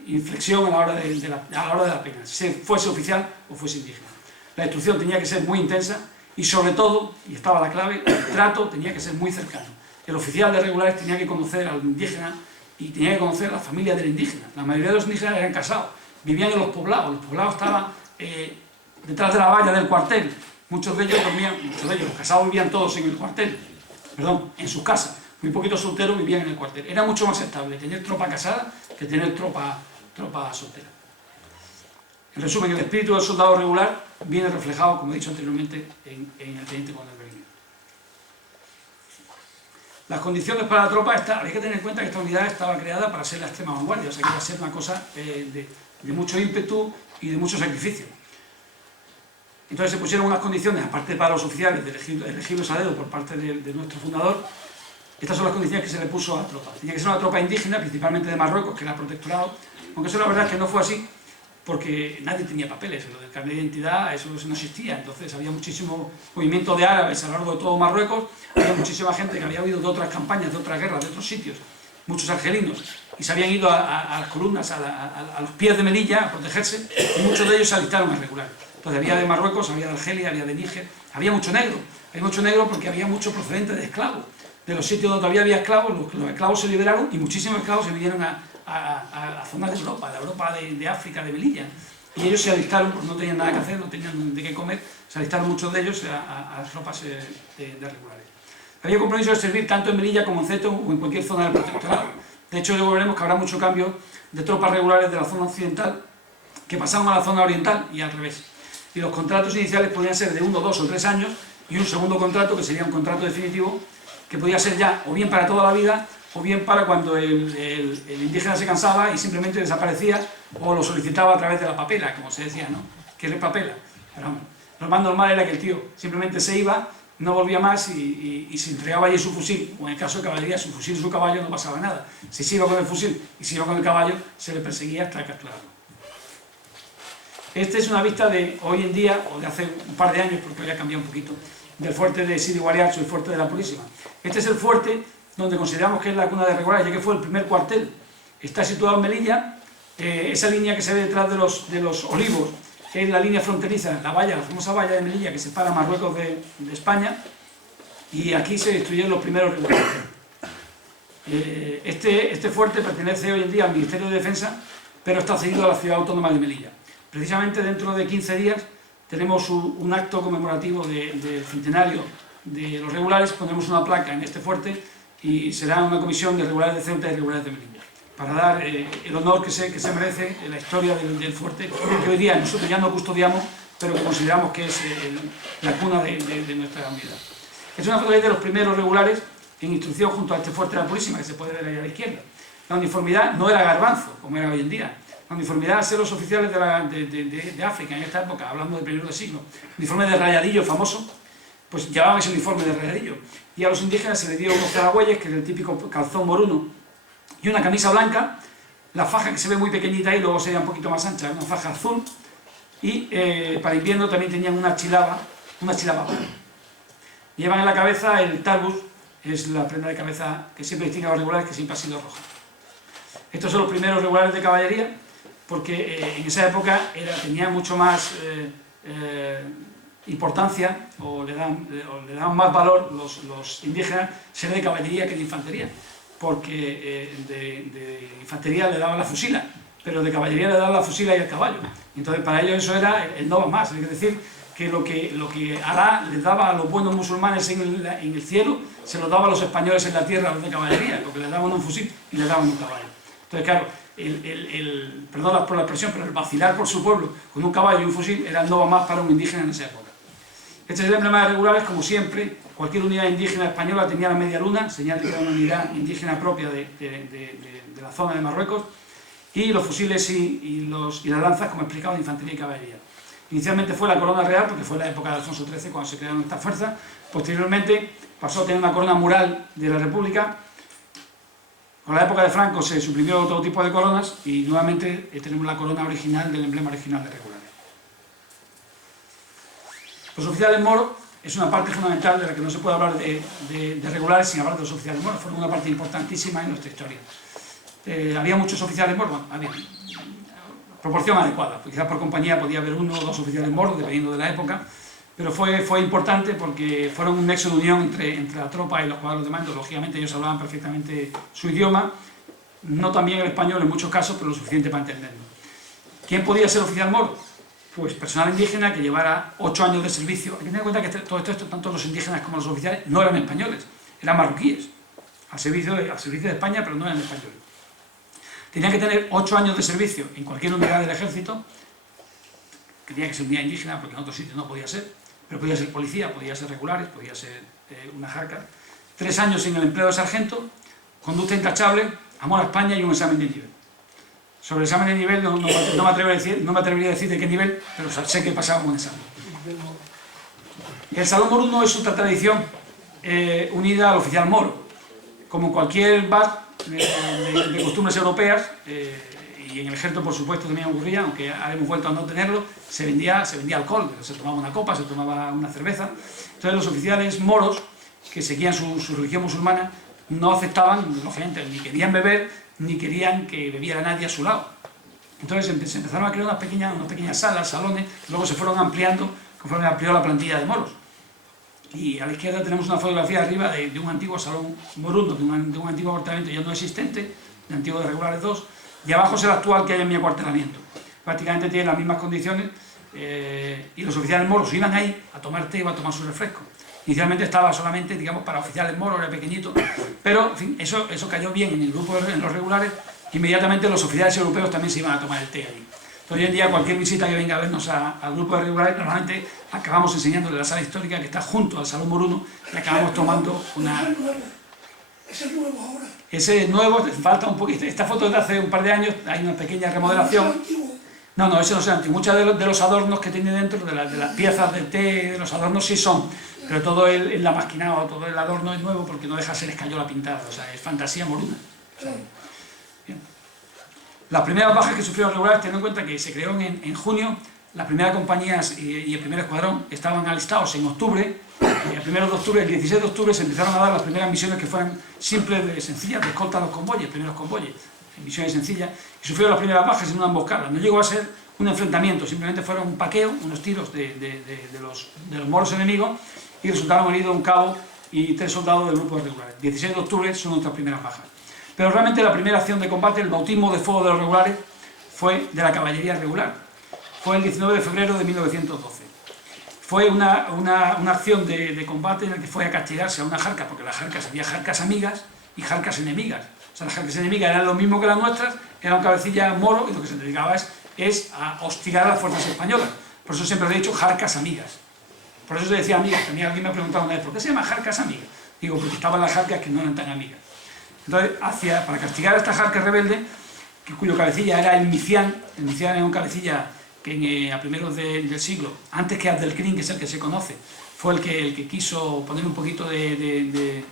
inflexión a la hora de la pena, si fuese oficial o fuese indígena. La instrucción tenía que ser muy intensa y, sobre todo, y estaba la clave, el trato tenía que ser muy cercano. El oficial de regulares tenía que conocer al indígena y tenía que conocer la familia del indígena. La mayoría de los indígenas eran casados, vivían en los poblados estaban detrás de la valla del cuartel. Muchos de ellos, los casados vivían todos en el cuartel, perdón, en sus casas. Muy poquitos solteros vivían en el cuartel. Era mucho más estable tener tropa casada que tener tropa soltera. En resumen, el espíritu del soldado regular viene reflejado, como he dicho anteriormente, en el teniente coronel Bermúdez. Las condiciones para la tropa, hay que tener en cuenta que esta unidad estaba creada para ser la extrema vanguardia, o sea que iba a ser una cosa de mucho ímpetu y de mucho sacrificio. Entonces se pusieron unas condiciones, aparte para los oficiales, de elegirlos a dedo por parte de nuestro fundador. Estas son las condiciones que se le puso a la tropa. Tenía que ser una tropa indígena, principalmente de Marruecos, que era protectorado, aunque eso la verdad es que no fue así, porque nadie tenía papeles, lo del carnet de identidad, eso no existía. Entonces había muchísimo movimiento de árabes a lo largo de todo Marruecos, había muchísima gente que había huido de otras campañas, de otras guerras, de otros sitios, muchos argelinos, y se habían ido a las columnas, a los pies de Melilla a protegerse, y muchos de ellos se alistaron a regular. Entonces había de Marruecos, había de Argelia, había de Níger, había mucho negro porque había mucho procedente de esclavos. De los sitios donde todavía había esclavos, los esclavos se liberaron y muchísimos esclavos se vinieron a zonas de Europa, de África, de Melilla. Y ellos se alistaron, porque no tenían nada que hacer, no tenían de qué comer, se alistaron muchos de ellos a las tropas de regulares. Había compromiso de servir tanto en Melilla como en Ceto o en cualquier zona del protectorado. De hecho, luego veremos que habrá mucho cambio de tropas regulares de la zona occidental que pasaron a la zona oriental y al revés. Y los contratos iniciales podían ser de 1, 2 o 3 años y un segundo contrato, que sería un contrato definitivo, que podía ser ya o bien para toda la vida o bien para cuando el indígena se cansaba y simplemente desaparecía o lo solicitaba a través de la papela, como se decía, ¿no? ¿Qué es papela? Pero vamos, lo más normal era que el tío simplemente se iba, no volvía más y se entregaba allí su fusil, o en el caso de caballería, su fusil y su caballo, no pasaba nada. Si se iba con el fusil y se iba con el caballo, se le perseguía hasta capturarlo. Esta es una vista de hoy en día, o de hace un par de años, porque hoy ha cambiado un poquito, del fuerte de Sidi Guariacho, el fuerte de la Purísima. Este es el fuerte donde consideramos que es la cuna de regulares, ya que fue el primer cuartel. Está situado en Melilla, esa línea que se ve detrás de los olivos, es la línea fronteriza, la famosa valla de Melilla que separa Marruecos de España, y aquí se destruyeron los primeros regulares. Este fuerte pertenece hoy en día al Ministerio de Defensa, pero está cedido a la ciudad autónoma de Melilla. Precisamente dentro de 15 días tenemos un acto conmemorativo del centenario de los regulares, pondremos una placa en este fuerte y será una comisión de regulares de Ceuta y regulares de Melilla, para dar el honor que se merece en la historia del fuerte, que hoy día nosotros ya no custodiamos, pero que consideramos que es la cuna de nuestra unidad. Es una fotografía de los primeros regulares en instrucción junto a este fuerte de la Purísima, que se puede ver ahí a la izquierda. La uniformidad no era garbanzo, como era hoy en día. La uniformidad a ser los oficiales de África en esta época, hablando del periodo de siglo. Uniforme de rayadillo famoso, pues llevaban ese uniforme de rayadillo. Y a los indígenas se les dio unos zaragüeyes, que es el típico calzón moruno, y una camisa blanca, la faja que se ve muy pequeñita y luego sería un poquito más ancha, una faja azul, y para invierno también tenían una chilaba blanca. Llevan en la cabeza el tarbus, es la prenda de cabeza que siempre distingue a los regulares, que siempre ha sido roja. Estos son los primeros regulares de caballería, porque en esa época tenía mucho más importancia, o le daban más valor los indígenas ser de caballería que de infantería, porque de infantería le daban la fusila, pero de caballería le daban la fusila y el caballo. Entonces para ellos eso era el no va más, es decir, que lo que Alá les daba a los buenos musulmanes en el cielo, se lo daba a los españoles en la tierra, a los de caballería, porque les daban un fusil y les daban un caballo. Entonces, claro, perdón por la expresión, pero el vacilar por su pueblo con un caballo y un fusil era el no va más para un indígena en esa época. Este es el emblema de regulares, como siempre, cualquier unidad indígena española tenía la media luna, señal de que era una unidad indígena propia de la zona de Marruecos, y los fusiles y las lanzas, como explicaba, de infantería y caballería. Inicialmente fue la corona real, porque fue la época de Alfonso XIII cuando se crearon estas fuerzas. Posteriormente pasó a tener una corona mural de la República. Con la época de Franco se suprimió todo tipo de coronas y nuevamente tenemos la corona original del emblema original de regulares. Los oficiales moros es una parte fundamental de la que no se puede hablar de regulares sin hablar de los oficiales moros. Fueron una parte importantísima en nuestra historia. Había muchos oficiales moros, bueno, había proporción adecuada, pues quizás por compañía podía haber 1 o 2 oficiales moros, dependiendo de la época, pero fue importante porque fueron un nexo de unión entre la tropa y los cuadros de mando. Lógicamente ellos hablaban perfectamente su idioma no tan bien el español en muchos casos, pero lo suficiente para entenderlo. ¿Quién podía ser oficial moro? Pues personal indígena que llevara 8 años de servicio. Hay que tener en cuenta que todo esto, tanto los indígenas como los oficiales, no eran españoles, eran marroquíes, al servicio de España, pero no eran españoles. Tenían que tener 8 años de servicio en cualquier unidad del ejército, que tenía que ser unidad indígena, porque en otros sitios no podía ser, pero podía ser policía, podía ser regulares, podía ser una jarca. 3 años en el empleo de sargento, conducta intachable, amor a España y un examen de nivel. Sobre el examen de nivel no me atrevería a decir de qué nivel, pero sé que pasaba un examen. El Salón Moruno es otra tradición unida al oficial moro. Como cualquier bar de costumbres europeas, y en el ejército por supuesto también ocurría, aunque ahora hemos vuelto a no tenerlo, se vendía alcohol, se tomaba una copa, se tomaba una cerveza. Entonces los oficiales moros, que seguían su religión musulmana, no aceptaban, lógicamente, ni querían beber, ni querían que bebiera nadie a su lado. Entonces se empezaron a crear unas pequeñas salas, salones, que luego se fueron ampliando conforme amplió la plantilla de moros. Y a la izquierda tenemos una fotografía arriba de un antiguo salón moruno, de un antiguo apartamento ya no existente, de antiguo de regulares 2, y abajo es el actual que hay en mi acuartelamiento. Prácticamente tiene las mismas condiciones, y los oficiales moros iban ahí a tomar té o a tomar su refresco. Inicialmente estaba solamente, digamos, para oficiales moros, era pequeñito, pero en fin, eso cayó bien en el grupo, en los regulares. Inmediatamente los oficiales europeos también se iban a tomar el té allí. Hoy en día cualquier visita que venga a vernos al grupo de regulares, normalmente acabamos enseñándole la sala histórica que está junto al Salón Moruno y acabamos tomando una... ¿Ese es nuevo ahora? Ese es nuevo, falta un poquito. Esta foto es de hace un par de años, hay una pequeña remodelación. No, ese no es antiguo. Muchos de los adornos que tiene dentro, de las piezas del té, de los adornos sí son, pero todo el amasquinado, todo el adorno es nuevo porque no deja ser escayola pintada, o sea, es fantasía moruna. O sea, bien. Las primeras bajas que sufrieron los regulares, teniendo en cuenta que se creó en junio, las primeras compañías y el primer escuadrón estaban alistados en octubre, y el 1 de octubre, el 16 de octubre se empezaron a dar las primeras misiones que fueran simples, sencillas, de escolta a los convoyes, primeros convoyes, misiones sencillas, y sufrieron las primeras bajas en una emboscada. No llegó a ser un enfrentamiento, simplemente fueron un paqueo, unos tiros de los moros enemigos, y resultaron heridos un cabo y 3 soldados del grupo de regulares. 16 de octubre son nuestras primeras bajas. Pero realmente la primera acción de combate, el bautismo de fuego de los regulares, fue de la caballería regular. Fue el 19 de febrero de 1912. Fue una acción de combate en la que fue a castigarse a una jarca, porque las jarcas había jarcas amigas y jarcas enemigas. O sea, las jarcas enemigas eran lo mismo que las nuestras, era un cabecilla moro y lo que se dedicaba es a hostigar a las fuerzas españolas. Por eso siempre le he dicho jarcas amigas. Por eso se decía amigas. También alguien me ha preguntado una vez, ¿por qué se llama jarcas amigas? Digo, porque estaban las jarcas que no eran tan amigas. Entonces, para castigar a esta jarca rebelde, cuyo cabecilla era el Micián era un cabecilla que a primeros del siglo, antes que Abdelkrim, que es el que se conoce, fue el que quiso poner un poquito de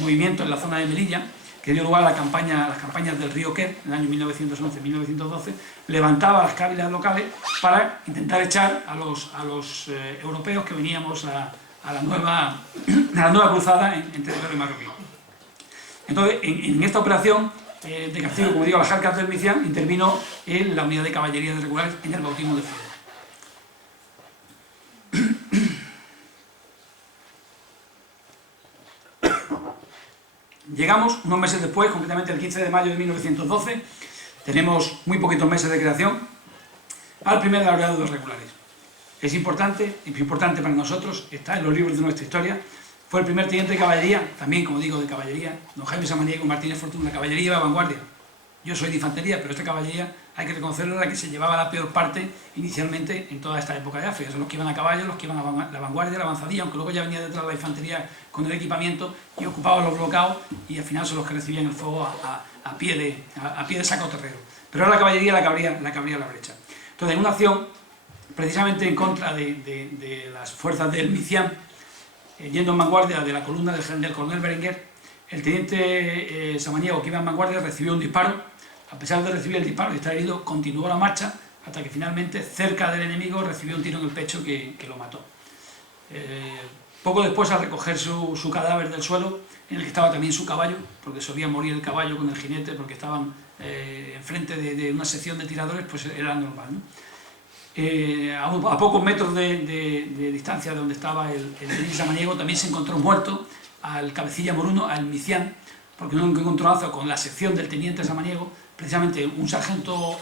movimiento en la zona de Melilla, que dio lugar a las campañas del río Quer, en el año 1911-1912, levantaba las cávilas locales para intentar echar a los europeos que veníamos a la nueva cruzada en territorio marroquí. Entonces, en esta operación de castigo, como digo, las jarcas del Micián, intervino la unidad de caballería de regulares en el bautismo de fuego. Llegamos unos meses después, concretamente el 15 de mayo de 1912, tenemos muy poquitos meses de creación, al primer laureado de regulares. Es importante para nosotros, está en los libros de nuestra historia. Fue el primer teniente de caballería, también, como digo, de caballería, don Jaime Samaniego Martínez Fortuna. La caballería iba a vanguardia. Yo soy de infantería, pero esta caballería, hay que reconocerlo, era la que se llevaba la peor parte inicialmente en toda esta época de África. Son los que iban a caballo, los que iban a la vanguardia, la avanzadilla, aunque luego ya venía detrás la infantería con el equipamiento y ocupaban los bloqueados, y al final son los que recibían el fuego a pie de saco terrero. Pero era la caballería la que abría la brecha. Entonces, en una acción, precisamente en contra de las fuerzas del Micián, yendo en vanguardia de la columna del coronel Berenguer, el teniente Samaniego, que iba en vanguardia, recibió un disparo. A pesar de recibir el disparo y estar herido, continuó la marcha hasta que finalmente, cerca del enemigo, recibió un tiro en el pecho que lo mató. Poco después, al recoger su cadáver del suelo, en el que estaba también su caballo, porque solía morir el caballo con el jinete, porque estaban enfrente de una sección de tiradores, pues era normal, ¿no? A pocos metros de distancia de donde estaba el teniente Samaniego, también se encontró muerto al cabecilla moruno, al Micián, porque un encontronazo con la sección del teniente Samaniego, precisamente un sargento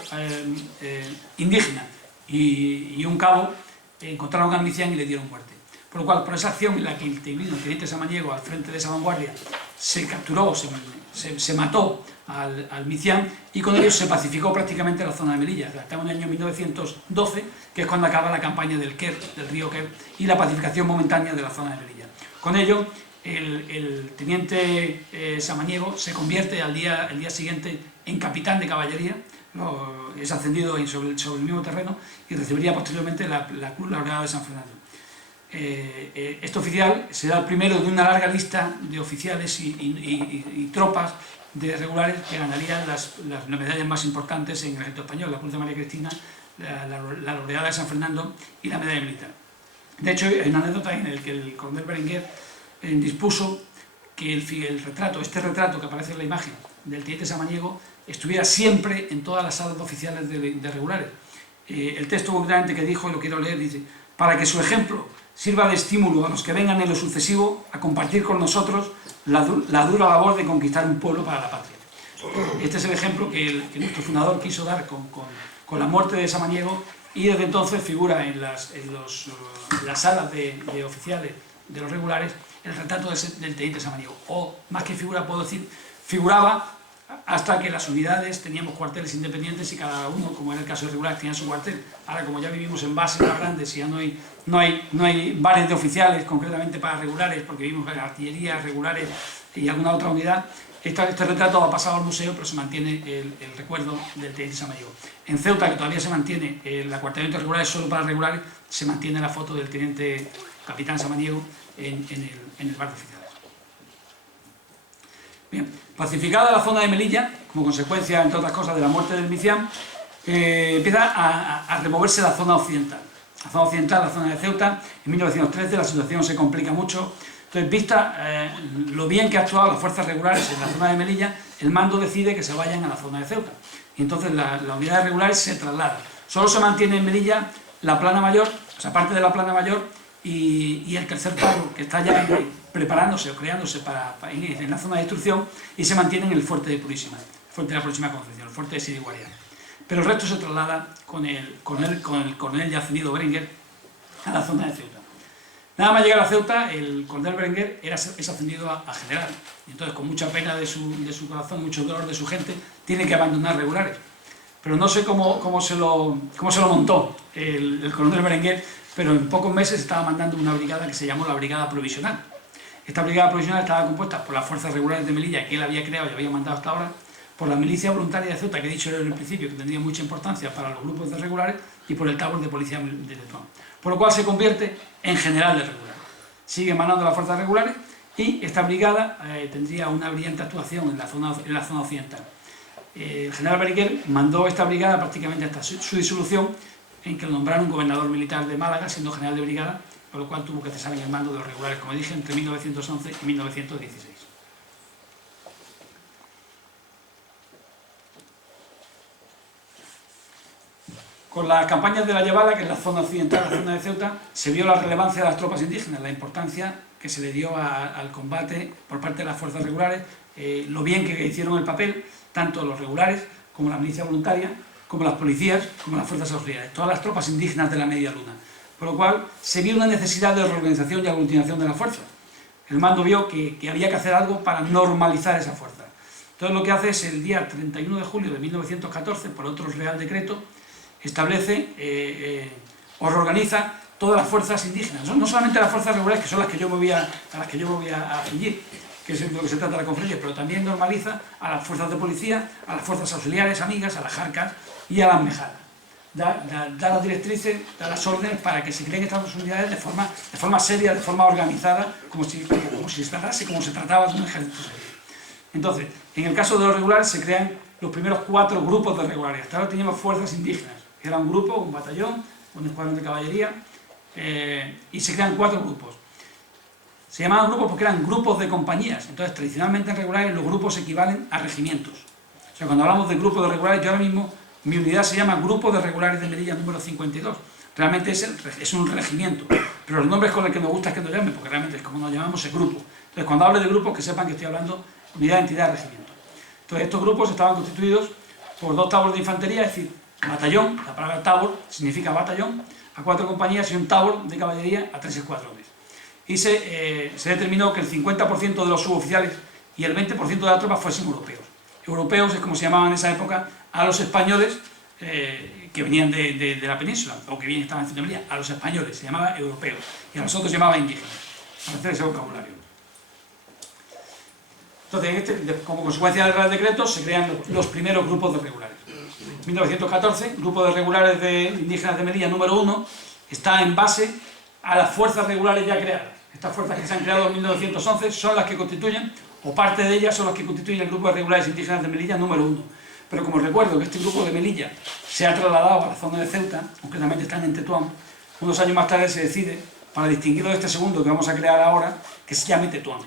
indígena y un cabo encontraron al Micián y le dieron muerte. Por lo cual, por esa acción en la que el teniente Samaniego, al frente de esa vanguardia, se capturó, se mató al Micián, y con ello se pacificó prácticamente la zona de Melilla. Estamos en el año 1912, que es cuando acaba la campaña del Quer, del río Quer, y la pacificación momentánea de la zona de Melilla. Con ello, el teniente Samaniego se convierte el día siguiente en capitán de caballería, es ascendido sobre el mismo terreno, y recibiría posteriormente la Cruz Laureada de San Fernando. Este oficial será el primero de una larga lista de oficiales y tropas de regulares que ganarían las medallas más importantes en el ejército español: la Cruz de María Cristina, la Laureada de San Fernando y la Medalla Militar. De hecho, hay una anécdota en la que el coronel Berenguer dispuso que este retrato que aparece en la imagen del teniente Samaniego estuviera siempre en todas las salas oficiales de regulares. El texto concretamente que dijo, y lo quiero leer, dice: para que su ejemplo sirva de estímulo a los que vengan en lo sucesivo a compartir con nosotros la dura labor de conquistar un pueblo para la patria. Este es el ejemplo que nuestro fundador quiso dar con la muerte de Samaniego, y desde entonces figura en las salas de oficiales de los regulares el retrato del teniente Samaniego. O, más que figura, puedo decir, figuraba hasta que las unidades teníamos cuarteles independientes y cada uno, como en el caso de regulares, tenía su cuartel. Ahora, como ya vivimos en bases más grandes y ya no hay bares de oficiales concretamente para regulares, porque vivimos en artillería, regulares y alguna otra unidad, este retrato ha pasado al museo, pero se mantiene el recuerdo del teniente Samaniego. En Ceuta, que todavía se mantiene el acuartelamiento de regulares solo para regulares, se mantiene la foto del teniente capitán Samaniego en el bar de oficiales. Bien, pacificada la zona de Melilla, como consecuencia, entre otras cosas, de la muerte del Micián, empieza a removerse la zona occidental. La zona de Ceuta, en 1913 la situación se complica mucho. Entonces, vista lo bien que han actuado las fuerzas regulares en la zona de Melilla, el mando decide que se vayan a la zona de Ceuta. Y entonces las unidades regulares se trasladan. Solo se mantiene en Melilla la plana mayor, o sea, parte de la plana mayor, y el tercer carro, que está ya preparándose o creándose en la zona de instrucción, y se mantiene en el fuerte de Purísima, el fuerte de la Purísima Concepción, el fuerte de Siriguariá. Pero el resto se traslada con el coronel ya ascendido Berenguer a la zona de Ceuta. Nada más llegar a Ceuta, el coronel Berenguer es ascendido a general, y entonces, con mucha pena de su corazón, mucho dolor de su gente, tiene que abandonar regulares. Pero no sé cómo se lo montó el coronel Berenguer, pero en pocos meses estaba mandando una brigada que se llamó la Brigada Provisional. Esta brigada provisional estaba compuesta por las fuerzas regulares de Melilla, que él había creado y había mandado hasta ahora, por la milicia voluntaria de Ceuta, que he dicho en el principio que tendría mucha importancia para los grupos de regulares, y por el tabor de policía de Letón. Por lo cual se convierte en general de regulares. Sigue mandando las fuerzas regulares, y esta brigada tendría una brillante actuación en la zona occidental. El general Berenguer mandó esta brigada prácticamente hasta su disolución, en que lo nombraron gobernador militar de Málaga, siendo general de brigada, por lo cual tuvo que cesar en el mando de los regulares, como dije, entre 1911 y 1916. Con las campañas de la Llevada, que es la zona occidental, la zona de Ceuta, se vio la relevancia de las tropas indígenas, la importancia que se le dio al combate por parte de las fuerzas regulares, lo bien que hicieron el papel, tanto los regulares como la milicia voluntaria, como las policías, como las fuerzas auxiliares, todas las tropas indígenas de la Media Luna. Por lo cual, se vio una necesidad de reorganización y aglutinación de las fuerzas. El mando vio que había que hacer algo para normalizar esa fuerza. Entonces, lo que hace es, el día 31 de julio de 1914, por otro Real Decreto, establece o reorganiza todas las fuerzas indígenas. No solamente las fuerzas regulares, que son las que yo me voy a ceñir, que es de lo que se trata la conferencia, pero también normaliza a las fuerzas de policía, a las fuerzas auxiliares, amigas, a las jarcas y a las mejadas. Da las directrices, da las órdenes para que se creen estas unidades de forma seria, de forma organizada, como si se trataba de un ejército serio. Entonces, en el caso de los regulares se crean los primeros 4 grupos de regulares. Hasta ahora teníamos fuerzas indígenas, que era un grupo, un batallón, un escuadrón de caballería, y se crean 4 grupos. Se llamaban grupos porque eran grupos de compañías. Entonces, tradicionalmente en regulares los grupos equivalen a regimientos. O sea, cuando hablamos de grupos de regulares, yo ahora mismo, mi unidad se llama Grupo de Regulares de Melilla número 52. Realmente es un regimiento, pero los nombres con los que me gusta es que nos llamen, porque realmente es como nos llamamos el grupo. Entonces, cuando hable de grupos, que sepan que estoy hablando unidad, entidad, regimiento. Entonces estos grupos estaban constituidos por 2 tabors de infantería, es decir, batallón, la palabra tabor significa batallón, a 4 compañías y un tabor de caballería a 3 escuadrones. Y se determinó que el 50% de los suboficiales y el 20% de la tropa fuesen europeos. Europeos es como se llamaban en esa época a los españoles que venían de la península, o que bien estaban en Melilla, a los españoles se llamaba europeos, y a nosotros se llamaba indígenas, para hacer ese vocabulario. Entonces, como consecuencia del Real Decreto, se crean los primeros grupos de regulares. En 1914, Grupo de Regulares de Indígenas de Melilla número 1, está en base a las fuerzas regulares ya creadas. Estas fuerzas que se han creado en 1911 son las que constituyen, o parte de ellas son las que constituyen el Grupo de Regulares Indígenas de Melilla número 1. Pero como recuerdo que este grupo de Melilla se ha trasladado a la zona de Ceuta, concretamente están en Tetuán, unos años más tarde se decide, para distinguirlo de este segundo que vamos a crear ahora, que se llame Tetuán.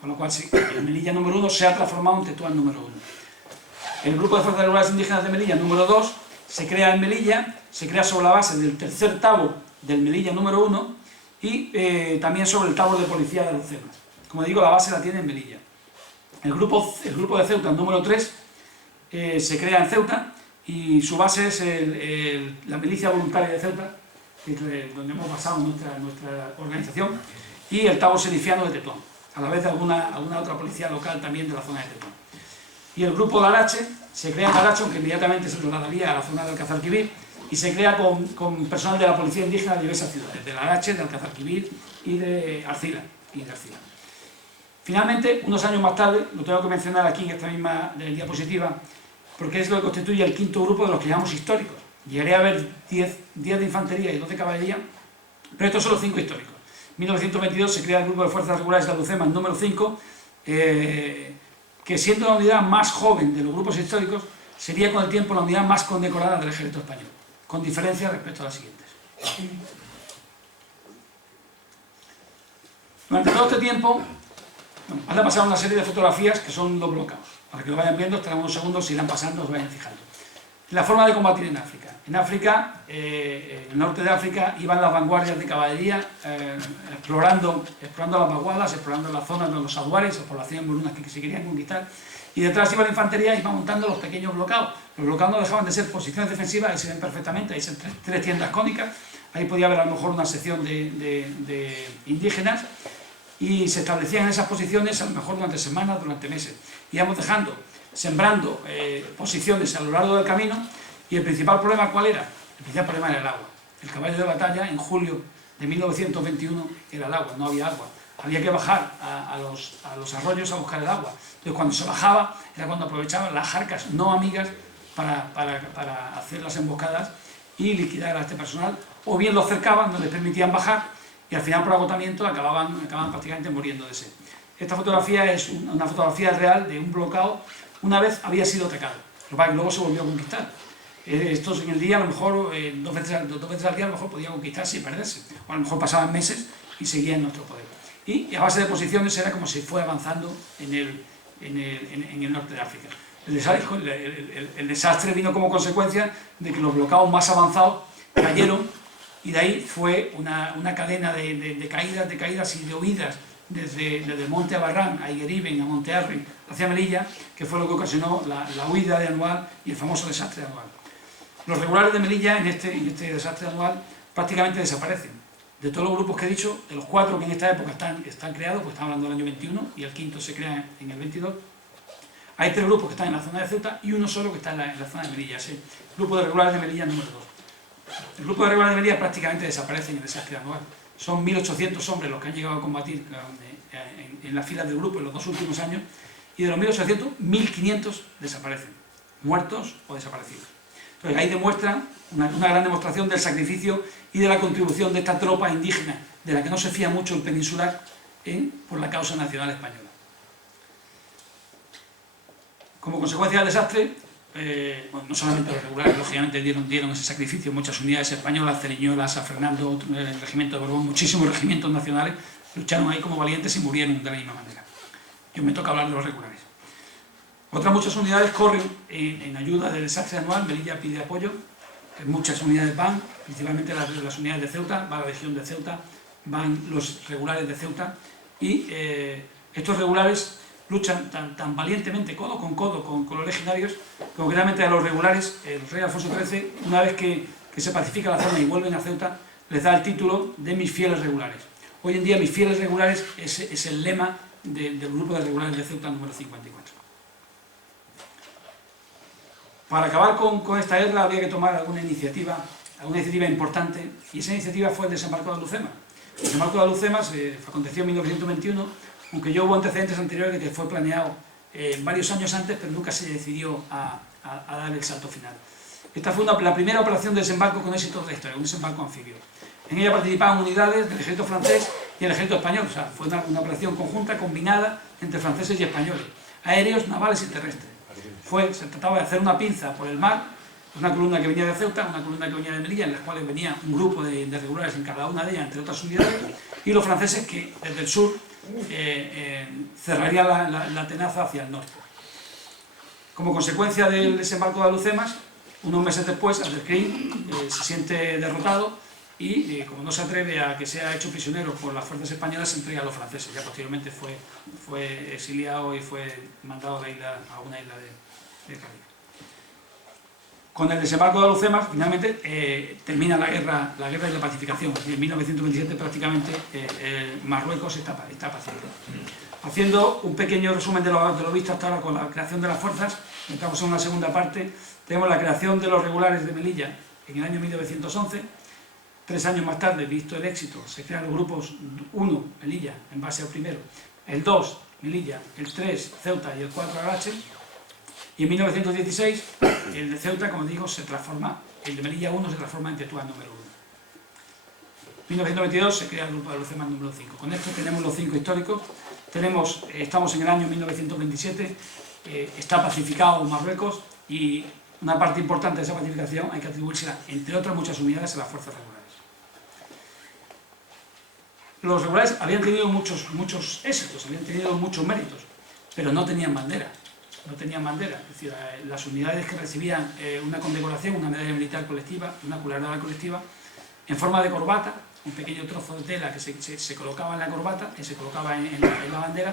Con lo cual, sí, el Melilla número 1 se ha transformado en Tetuán número 1. El Grupo de Fuerzas Regulares Indígenas de Melilla número 2 se crea en Melilla, se crea sobre la base del tercer tabor del Melilla número 1 y también sobre el tabor de policía de Lucemas. Como digo, la base la tiene en Melilla. El grupo de Ceuta número 3 se crea en Ceuta y su base es la milicia voluntaria de Ceuta, que es donde hemos basado nuestra organización, y el tabor sedifiano de Tetuán, a la vez de alguna otra policía local también de la zona de Tetuán. Y el grupo de Arache se crea en Arache, aunque inmediatamente se trasladaría a la zona de Alcazarquivir, y se crea con personal de la policía indígena de diversas ciudades, de Arache, de Alcazarquivir y de Arcila. Finalmente, unos años más tarde, lo tengo que mencionar aquí en esta misma diapositiva, porque es lo que constituye el quinto grupo de los que llamamos históricos. Llegaré a ver 10 de infantería y 2 de caballería, pero estos son los 5 históricos. En 1922 se crea el Grupo de Fuerzas Regulares de Aducemas número 5, que siendo la unidad más joven de los grupos históricos, sería con el tiempo la unidad más condecorada del ejército español, con diferencia respecto a las siguientes. Durante todo este tiempo, van a pasar una serie de fotografías que son los bloqueados. Para que lo vayan viendo, estarán unos segundos, si irán pasando, os vayan fijando. La forma de combatir en África. En África, en el norte de África, iban las vanguardias de caballería explorando las vaguadas, explorando las zonas de los aduares, las poblaciones morunas que se querían conquistar, y detrás iba la infantería y iba montando los pequeños bloqueados. Los bloqueados no dejaban de ser posiciones defensivas, ahí se ven perfectamente, ahí son 3 tiendas cónicas, ahí podía haber a lo mejor una sección de indígenas, y se establecían en esas posiciones a lo mejor durante semanas, durante meses. Íbamos sembrando posiciones a lo largo del camino, y el principal problema, ¿cuál era? El principal problema era el agua. El caballo de batalla en julio de 1921 era el agua, no había agua. Había que bajar a los arroyos a buscar el agua. Entonces cuando se bajaba era cuando aprovechaban las jarcas no amigas para hacer las emboscadas y liquidar a este personal, o bien los cercaban, no les permitían bajar, y al final por agotamiento acababan prácticamente muriendo de sed. Esta fotografía es una fotografía real de un bloqueo una vez había sido atacado, luego se volvió a conquistar. Estos en el día a lo mejor, 2 veces al día a lo mejor podía conquistarse y perderse, o a lo mejor pasaban meses y seguían en nuestro poder. Y a base de posiciones era como si fue avanzando en el norte de África. El desastre vino como consecuencia de que los bloqueados más avanzados cayeron, y de ahí fue una cadena de caídas y de huidas desde el Monte Abarrán a Igueriben, a Monte Arri, hacia Melilla, que fue lo que ocasionó la huida de Anual y el famoso desastre de Anual. Los regulares de Melilla en este desastre de Anual prácticamente desaparecen. De todos los grupos que he dicho, de los 4 que en esta época están creados, pues estamos hablando del año 21, y el quinto se crea en el 22, hay 3 grupos que están en la zona de Ceuta y uno solo que está en la zona de Melilla, ese Grupo de Regulares de Melilla número 2. El Grupo de Regulares de Melilla prácticamente desaparece en el desastre de Anual. Son 1.800 hombres los que han llegado a combatir en las filas del grupo en los 2 últimos años, y de los 1.800, 1.500 desaparecen, muertos o desaparecidos. Entonces ahí demuestra una gran demostración del sacrificio y de la contribución de esta tropa indígena, de la que no se fía mucho el peninsular por la causa nacional española. Como consecuencia del desastre, no solamente los regulares, lógicamente dieron ese sacrificio, muchas unidades españolas, Ceriñola, San Fernando, el regimiento de Borbón, muchísimos regimientos nacionales lucharon ahí como valientes y murieron de la misma manera. Yo me toca hablar de los regulares. Otras muchas unidades corren en ayuda del desastre anual. Melilla pide apoyo, muchas unidades van, principalmente las unidades de Ceuta, va la región de Ceuta, van los regulares de Ceuta, y estos regulares luchan tan valientemente, codo con los legionarios, concretamente a los regulares. El rey Alfonso XIII, una vez que se pacifica la zona y vuelven a Ceuta, les da el título de mis fieles regulares. Hoy en día mis fieles regulares es el lema del grupo de regulares de Ceuta número 54. Para acabar con esta guerra habría que tomar alguna iniciativa importante, y esa iniciativa fue el desembarco de Alhucemas. El desembarco de Alhucemas aconteció en 1921, aunque ya hubo antecedentes anteriores de que fue planeado varios años antes, pero nunca se decidió a dar el salto final. Esta fue la primera operación de desembarco con éxito de la historia, un desembarco anfibio. En ella participaban unidades del ejército francés y el ejército español, o sea, fue una operación conjunta, combinada entre franceses y españoles, aéreos, navales y terrestres. Se trataba de hacer una pinza por el mar, una columna que venía de Ceuta, una columna que venía de Melilla, en las cuales venía un grupo de regulares en cada una de ellas, entre otras unidades, y los franceses que desde el sur cerrarían la tenaza hacia el norte. Como consecuencia del desembarco de Alhucemas, unos meses después, Abdelkrim se siente derrotado y, como no se atreve a que sea hecho prisionero por las fuerzas españolas, se entrega a los franceses. Ya posteriormente fue exiliado y fue mandado a una isla de Cádiz. Con el desembarco de Alhucemas, finalmente termina la guerra y la pacificación. En 1927 prácticamente Marruecos está pacífico. Haciendo un pequeño resumen de lo visto hasta ahora con la creación de las fuerzas, entramos en una segunda parte. Tenemos la creación de los regulares de Melilla en el año 1911. 3 años más tarde, visto el éxito, se crean los grupos 1, Melilla, en base al primero, el 2, Melilla, el 3, Ceuta y el 4, Arache. Y en 1916, el de Ceuta, como digo, el de Melilla 1 se transforma en Tetuán número 1. En 1922 se crea el grupo de Alhucemas número 5. Con esto tenemos los 5 históricos. Estamos en el año 1927, está pacificado Marruecos, y una parte importante de esa pacificación hay que atribuírsela, entre otras muchas unidades, a las fuerzas regulares. Los regulares habían tenido muchos éxitos, habían tenido muchos méritos, pero no tenían bandera. Es decir, las unidades que recibían una condecoración, una medalla militar colectiva, una cularidad colectiva, en forma de corbata, un pequeño trozo de tela que se colocaba en la corbata, que se colocaba en la bandera.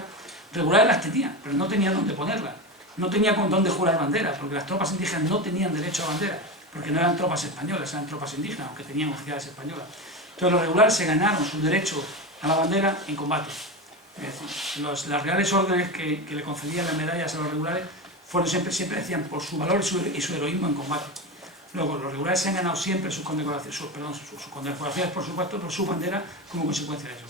Regulares las tenían, pero no tenían dónde ponerla, no tenía con dónde jurar bandera, porque las tropas indígenas no tenían derecho a bandera, porque no eran tropas españolas, eran tropas indígenas, aunque tenían oficiales españolas. Entonces los regulares se ganaron su derecho a la bandera en combate. Es decir, las reales órdenes que le concedían las medallas a los regulares fueron siempre decían por su valor y su heroísmo en combate. Luego, los regulares se han ganado siempre sus condecoraciones, por supuesto, por su bandera como consecuencia de eso.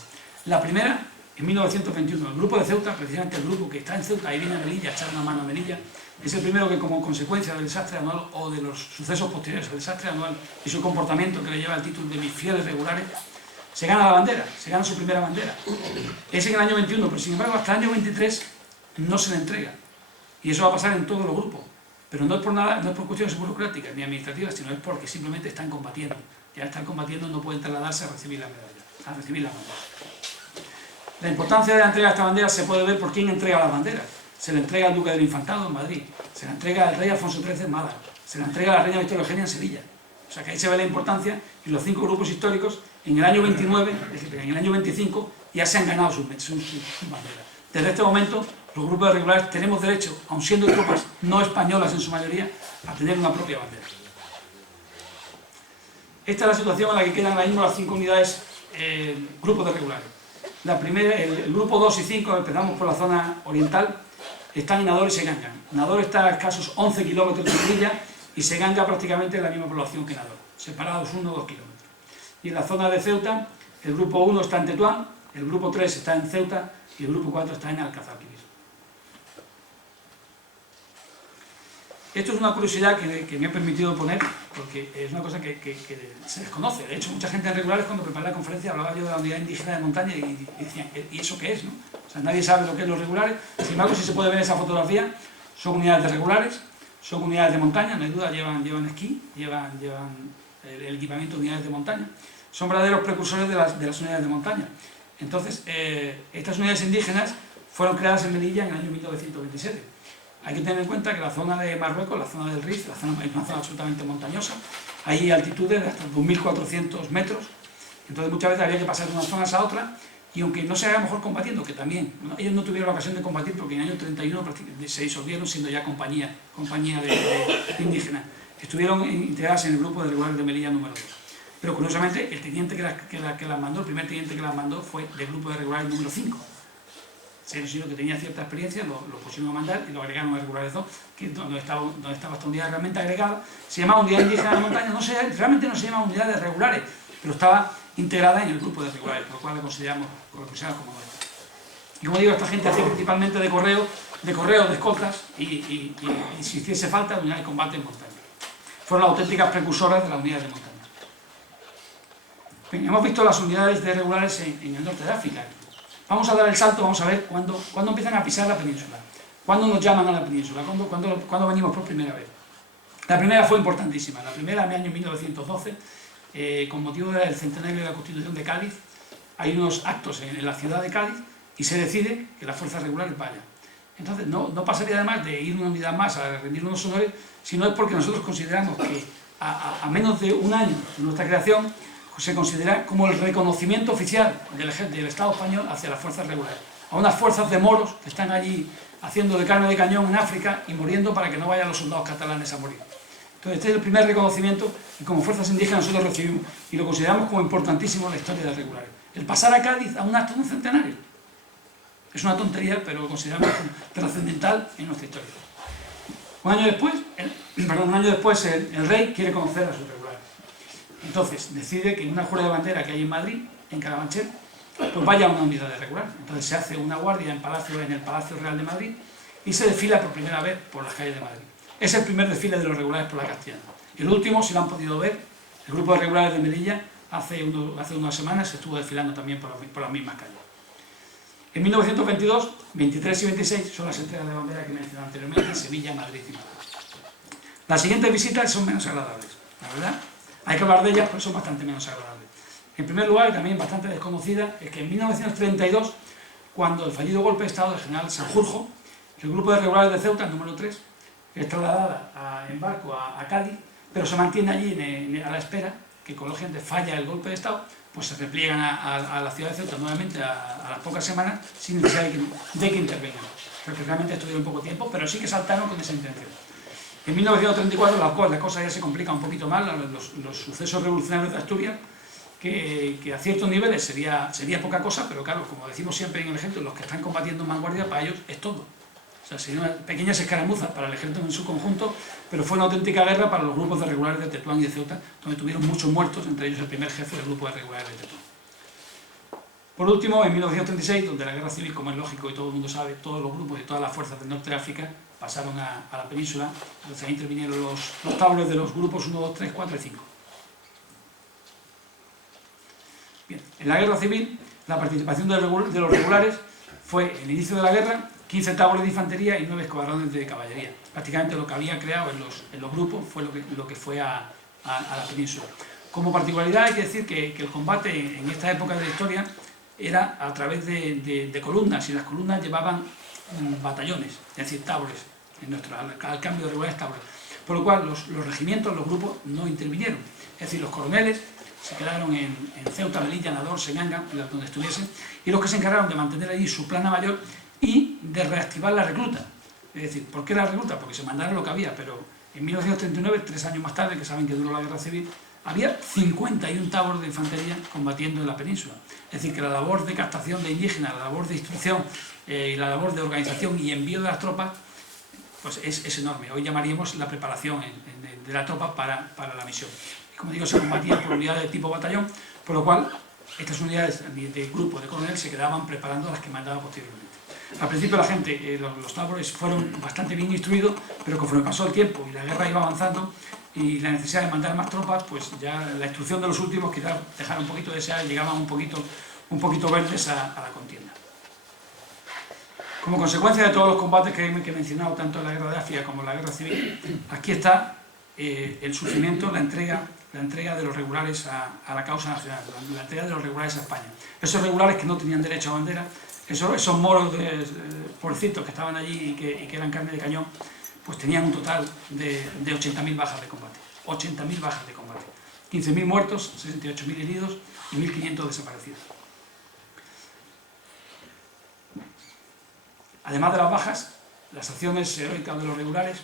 La primera, en 1921, el grupo de Ceuta, precisamente el grupo que está en Ceuta y viene a Melilla a echar una mano a Melilla, es el primero que, como consecuencia del desastre anual o de los sucesos posteriores al desastre anual y su comportamiento que le lleva el título de mis fieles regulares, se gana la bandera, se gana su primera bandera. Es en el año 21, pero sin embargo hasta el año 23 no se le entrega. Y eso va a pasar en todos los grupos. Pero no es por nada, no es por cuestiones burocráticas ni administrativas, sino es porque simplemente están combatiendo. Y al estar combatiendo no pueden trasladarse a recibir la medalla, La importancia de la entrega de esta bandera se puede ver por quién entrega la bandera. Se le entrega al duque del Infantado en Madrid, se la entrega al rey Alfonso XIII en Málaga, se la entrega a la reina Victoria Eugenia en Sevilla. O sea que ahí se ve la importancia, y los 5 grupos históricos en el año 29, es decir, en el año 25 ya se han ganado sus banderas. Desde este momento los grupos de regulares tenemos derecho, aun siendo tropas no españolas en su mayoría, a tener una propia bandera. Esta es la situación en la que quedan ahora mismo las 5 unidades grupos de regulares. La primera, el grupo 2 y 5, empezamos por la zona oriental, están en Nador y Seganga. Nador está a escasos 11 kilómetros de Melilla y Seganga prácticamente es la misma población que Nador, separados 1 o 2 kilómetros. Y en la zona de Ceuta, el grupo 1 está en Tetuán, el grupo 3 está en Ceuta y el grupo 4 está en Alcázar. Esto es una curiosidad que me he permitido poner, porque es una cosa que se desconoce. De hecho, mucha gente en regulares, cuando preparé la conferencia, hablaba yo de la unidad indígena de montaña y decían, ¿y eso qué es? ¿No? O sea, nadie sabe lo que es los regulares. Sin embargo, si se puede ver en esa fotografía, son unidades de regulares, son unidades de montaña, no hay duda, llevan esquí, llevan el equipamiento de unidades de montaña. Son verdaderos precursores de las unidades de montaña. Entonces, estas unidades indígenas fueron creadas en Melilla en el año 1927. Hay que tener en cuenta que la zona de Marruecos, la zona del Rif, es una zona absolutamente montañosa. Hay altitudes de hasta 2.400 metros. Entonces muchas veces había que pasar de unas zonas a otras y aunque no se haga mejor combatiendo, que también, ¿no? Ellos no tuvieron la ocasión de combatir porque en el año 31 se disolvieron siendo ya compañía de indígenas. Estuvieron integradas en el grupo de regulares de Melilla número 2. Pero curiosamente, el teniente que las mandó, el primer teniente que las mandó fue del grupo de regulares número 5. Sino que tenía cierta experiencia, lo pusieron a mandar y lo agregaron a regulares 2, que es donde estaba esta unidad realmente agregada. Se llamaba Unidad Indígena de la Montaña, realmente no se llama Unidad de Regulares, pero estaba integrada en el grupo de regulares, por lo cual la consideramos como nuestra. Y como digo, esta gente hacía principalmente de correo, de escoltas y si hiciese falta, unidad de combate en montaña. Fueron las auténticas precursoras de las unidades de montaña. Bien, hemos visto las unidades de regulares en el norte de África. Vamos a dar el salto, vamos a ver cuándo empiezan a pisar la península, cuándo nos llaman a la península, cuándo venimos por primera vez. La primera fue importantísima, la primera en el año 1912, con motivo del centenario de la Constitución de Cádiz. Hay unos actos en la ciudad de Cádiz y se decide que las fuerzas regulares vayan. Entonces no pasaría además de ir una unidad más a rendir unos honores, sino es porque nosotros consideramos que a menos de un año de nuestra creación se considera como el reconocimiento oficial del Estado español hacia las fuerzas regulares, a unas fuerzas de moros que están allí haciendo de carne de cañón en África y muriendo para que no vayan los soldados catalanes a morir. Entonces este es el primer reconocimiento que como fuerzas indígenas nosotros recibimos y lo consideramos como importantísimo en la historia de las regulares. El pasar a Cádiz a un acto de un centenario es una tontería, pero lo consideramos trascendental en nuestra historia. Un año después el rey quiere conocer a sus regulares. Entonces decide que en una jura de bandera que hay en Madrid, en Carabanchel, pues vaya una unidad de regular. Entonces se hace una guardia en el Palacio Real de Madrid y se desfila por primera vez por las calles de Madrid. Es el primer desfile de los regulares por la Castellana. Y el último, si lo han podido ver, el grupo de regulares de Melilla hace unas semanas estuvo desfilando también por las mismas calles. En 1922, 23 y 26 son las entregas de bandera que mencioné anteriormente, Sevilla, Madrid y Madrid. Las siguientes visitas son menos agradables, la verdad. Hay que hablar de ellas, pero son bastante menos agradables. En primer lugar, y también bastante desconocida, es que en 1932, cuando el fallido golpe de Estado del general Sanjurjo, el grupo de regulares de Ceuta, el número 3, es trasladada en barco a Cádiz, pero se mantiene allí a la espera que con la gente falla el golpe de Estado, pues se repliegan a la ciudad de Ceuta nuevamente a las pocas semanas sin necesidad de que intervengan. Porque realmente estuvieron poco tiempo, pero sí que saltaron con esa intención. En 1934 la cosa ya se complica un poquito más, los sucesos revolucionarios de Asturias, que a ciertos niveles sería poca cosa, pero claro, como decimos siempre en el ejército, los que están combatiendo en vanguardia, para ellos es todo. O sea, serían pequeñas escaramuzas para el ejército en su conjunto, pero fue una auténtica guerra para los grupos de regulares de Tetuán y de Ceuta, donde tuvieron muchos muertos, entre ellos el primer jefe del grupo de regulares de Tetuán. Por último, en 1936, donde la guerra civil, como es lógico y todo el mundo sabe, todos los grupos y todas las fuerzas del norte de África pasaron a la península, entonces ahí intervinieron los tablones de los grupos 1, 2, 3, 4 y 5. Bien, en la guerra civil, la participación de los regulares fue, en el inicio de la guerra, 15 tabores de infantería y 9 escuadrones de caballería. Prácticamente lo que había creado en los grupos fue lo que fue a la península. Como particularidad hay que decir que el combate en esta época de la historia era a través de columnas, y las columnas llevaban batallones, es decir, tabores, al cambio de regulares tabores. Por lo cual los regimientos, los grupos no intervinieron. Es decir, los coroneles se quedaron en Ceuta, Melilla, Nador, Senanga, donde estuviesen, y los que se encargaron de mantener allí su plana mayor y de reactivar la recluta. Es decir, ¿por qué la recluta? Porque se mandaron lo que había, pero en 1939, 3 años más tarde, que saben que duró la guerra civil, había 51 tabores de infantería combatiendo en la península. Es decir, que la labor de captación de indígenas, la labor de instrucción y la labor de organización y envío de las tropas, pues es enorme. Hoy llamaríamos la preparación de la tropa para la misión. Y como digo, se combatía por unidades de tipo batallón, por lo cual estas unidades de grupo de coronel se quedaban preparando a las que mandaban posteriormente. Al principio la gente, los tabores fueron bastante bien instruidos, pero conforme pasó el tiempo y la guerra iba avanzando y la necesidad de mandar más tropas, pues ya la instrucción de los últimos quizás dejaron un poquito de desear, llegaban un poquito verdes a la contienda. Como consecuencia de todos los combates que he mencionado, tanto en la guerra de África como en la guerra civil, aquí está el sufrimiento, la entrega de los regulares a la causa nacional, la entrega de los regulares a España. Esos regulares que no tenían derecho a bandera, esos moros pobrecitos que estaban allí y que eran carne de cañón, pues tenían un total de 80.000 bajas de combate. 80.000 bajas de combate. 15.000 muertos, 68.000 heridos y 1.500 desaparecidos. Además de las bajas, las acciones heroicas de los regulares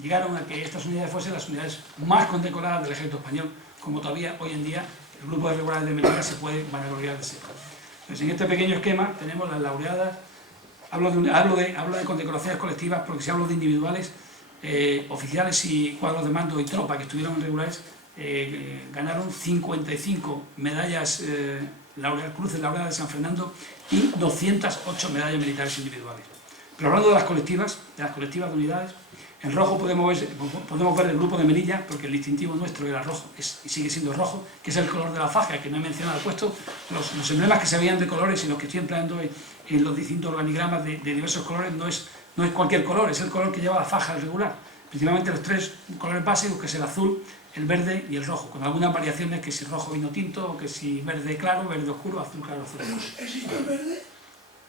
llegaron a que estas unidades fuesen las unidades más condecoradas del ejército español, como todavía hoy en día el grupo de regulares de Melilla se puede vanagloriar de ser. Entonces, en este pequeño esquema tenemos las laureadas. Hablo de condecoraciones colectivas porque si hablo de individuales, oficiales y cuadros de mando y tropa que estuvieron en regulares, ganaron 55 medallas cruces laureadas de San Fernando y 208 medallas militares individuales. Pero hablando de las colectivas de unidades, en rojo podemos ver el grupo de Melilla, porque el distintivo nuestro era rojo y sigue siendo rojo, que es el color de la faja, que no he mencionado. He puesto los emblemas que se veían de colores y los que estoy empleando en los distintos organigramas de diversos colores. No es cualquier color, es el color que lleva la faja regular. Principalmente los tres colores básicos, que es el azul, el verde y el rojo, con algunas variaciones, que si rojo vino tinto, o que si verde claro, verde oscuro, azul claro, azul oscuro. ¿Existe el verde?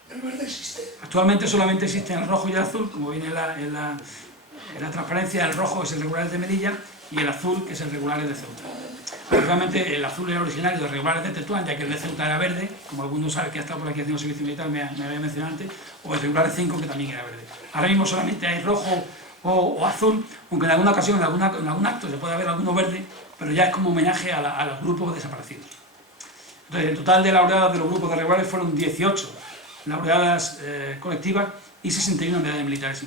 ¿El verde existe? Actualmente solamente existen el rojo y el azul, como viene en la transparencia. El rojo es el Regulares de Melilla y el azul, que es el Regulares de Ceuta. Realmente el azul era originario de los Regulares de Tetuán, ya que el de Ceuta era verde, como algunos saben que ha estado por aquí haciendo servicio militar, me había mencionado antes, o el Regulares 5, que también era verde. Ahora mismo solamente hay rojo o azul, aunque en alguna ocasión, en algún acto se puede ver alguno verde, pero ya es como homenaje a los grupos desaparecidos. Entonces, el total de laureadas de los grupos de regulares fueron 18 laureadas colectivas y 61 medallas militares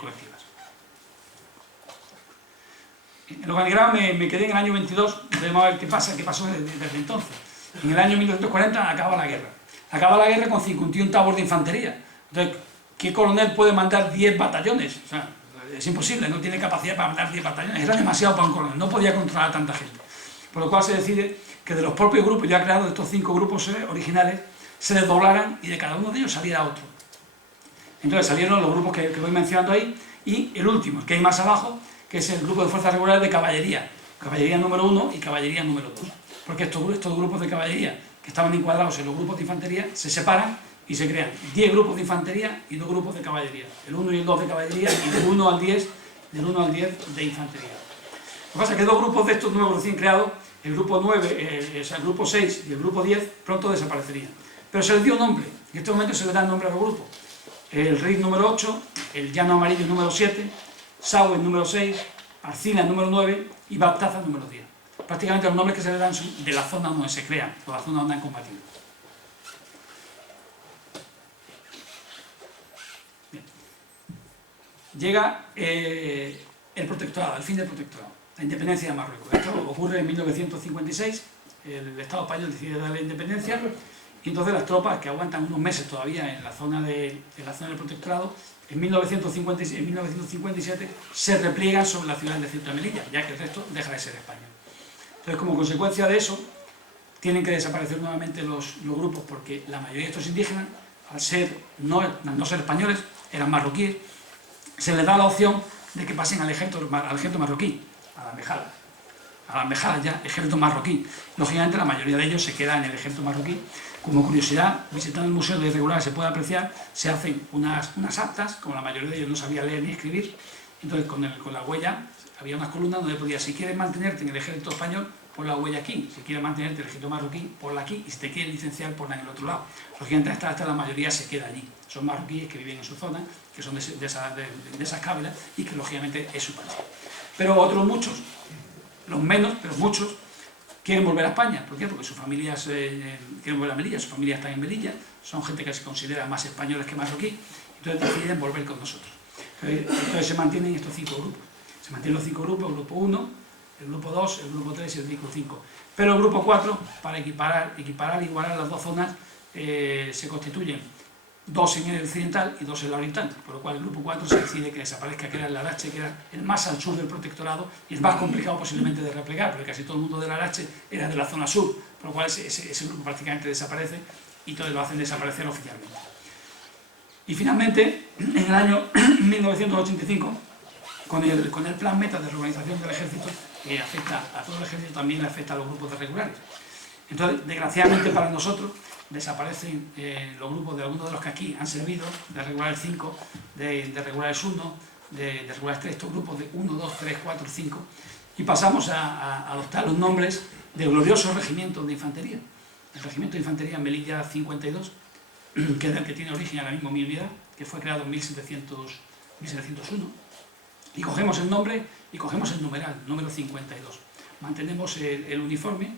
colectivas. En el organigrama me quedé en el año 22, vamos a ver qué pasó desde entonces. En el año 1940 acaba la guerra. Acaba la guerra con 51 tabos de infantería. Entonces, ¿qué coronel puede mandar 10 batallones? O sea, es imposible, no tiene capacidad para mandar 10 batallones. Era demasiado para un coronel, no podía controlar a tanta gente. Por lo cual se decide que de los propios grupos ya creados, de estos 5 grupos originales, se desdoblaran y de cada uno de ellos saliera otro. Entonces salieron los grupos que voy mencionando ahí, y el último, el que hay más abajo, que es el grupo de fuerzas regulares de caballería. Caballería número 1 y caballería número 2. Porque estos grupos de caballería, que estaban encuadrados en los grupos de infantería, se separan y se crean 10 grupos de infantería y 2 grupos de caballería. El 1 y el 2 de caballería y del 1 al 10 de infantería. Lo que pasa es que 2 grupos de estos nuevos recién creados, el grupo 9, el grupo 6 y el grupo 10, pronto desaparecerían. Pero se les dio nombre, en este momento se les da el nombre a los grupos. El RIC número 8, el Llano Amarillo número 7, Saue número 6, Arcila número 9 y Baptaza número 10. Prácticamente los nombres que se le dan son de la zona donde se crean, o la zona donde han combatido. Bien. Llega el protectorado, el fin del protectorado, la independencia de Marruecos. Esto ocurre en 1956, el Estado español decide darle independencia, y entonces las tropas, que aguantan unos meses todavía en la zona del protectorado, en 1957 se repliegan sobre la ciudad de Ceuta y Melilla, ya que el resto deja de ser España. Entonces, como consecuencia de eso, tienen que desaparecer nuevamente los grupos, porque la mayoría de estos indígenas, al no ser españoles, eran marroquíes, se les da la opción de que pasen al ejército marroquí, a las mejadas ya, ejército marroquí. Lógicamente la mayoría de ellos se queda en el ejército marroquí. Como curiosidad, visitando el Museo de Irregulares se puede apreciar, se hacen unas actas, como la mayoría de ellos no sabía leer ni escribir, entonces con la huella había unas columnas donde podía, si quieres mantenerte en el ejército español, pon la huella aquí, si quieres mantenerte en el ejército marroquí, ponla aquí, y si te quieres licenciar, ponla en el otro lado. Lógicamente hasta la mayoría se queda allí, son marroquíes que viven en su zona, que son de esas cábalas, y que lógicamente es su patria. Pero otros muchos, los menos, pero muchos, quieren volver a España. ¿Por qué? Porque sus familias quieren volver a Melilla, sus familias están en Melilla, son gente que se considera más españoles que marroquí, entonces deciden volver con nosotros. Entonces se mantienen estos 5 grupos. Se mantienen los 5 grupos, el grupo 1, el grupo 2, el grupo 3 y el grupo 5. Pero el grupo 4, para igualar las dos zonas, se constituyen 2 en el occidental y 2 en la oriental, por lo cual el grupo 4 se decide que desaparezca, que era el Larache, que era el más al sur del protectorado y el más complicado posiblemente de replegar, porque casi todo el mundo del Larache era de la zona sur, por lo cual ese grupo prácticamente desaparece y entonces lo hacen desaparecer oficialmente. Y finalmente, en el año 1985, con el plan meta de reorganización del ejército, que afecta a todo el ejército, también le afecta a los grupos de regulares. Entonces, desgraciadamente para nosotros, desaparecen los grupos de algunos de los que aquí han servido, de regulares 5, de regulares 1, de regulares 3, estos grupos de 1, 2, 3, 4, 5, y pasamos a adoptar los nombres de gloriosos regimientos de infantería. El regimiento de infantería Melilla 52, que es el que tiene origen ahora mismo mi unidad, que fue creado en 1701, y cogemos el nombre y cogemos el numeral, número 52. Mantenemos el uniforme,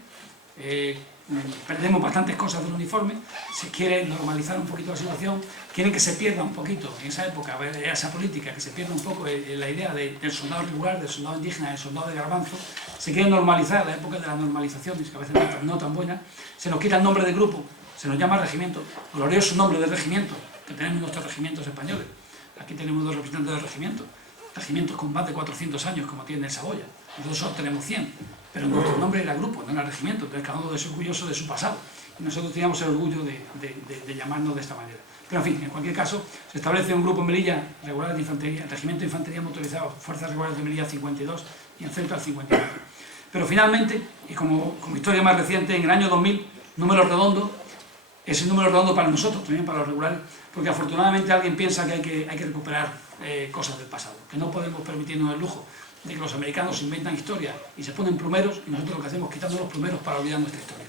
perdemos bastantes cosas del uniforme, se quiere normalizar un poquito la situación, quieren que se pierda un poquito en esa época, esa política, que se pierda un poco la idea del soldado regular, del soldado indígena, del soldado de garbanzo, se quiere normalizar la época de la normalización, que a veces no tan buena, se nos quita el nombre de grupo, se nos llama regimiento, glorioso nombre de regimiento, que tenemos nuestros regimientos españoles. Aquí tenemos 2 representantes del regimiento, regimientos con más de 400 años, como tiene el Saboya. Nosotros solo tenemos 100, pero nuestro nombre era grupo, no era regimiento, entonces cada uno es orgulloso de su pasado. Y nosotros teníamos el orgullo de llamarnos de esta manera. Pero en fin, en cualquier caso, se establece un grupo en Melilla, regular de infantería, regimiento de infantería motorizado, fuerzas regulares de Melilla 52 y en Ceuta 54. Pero finalmente, y como historia más reciente, en el año 2000, número redondo, es el número redondo para nosotros, también para los regulares, porque afortunadamente alguien piensa que hay que recuperar cosas del pasado, que no podemos permitirnos el lujo de que los americanos inventan historia y se ponen plumeros, y nosotros lo que hacemos es quitando los plumeros para olvidar nuestra historia.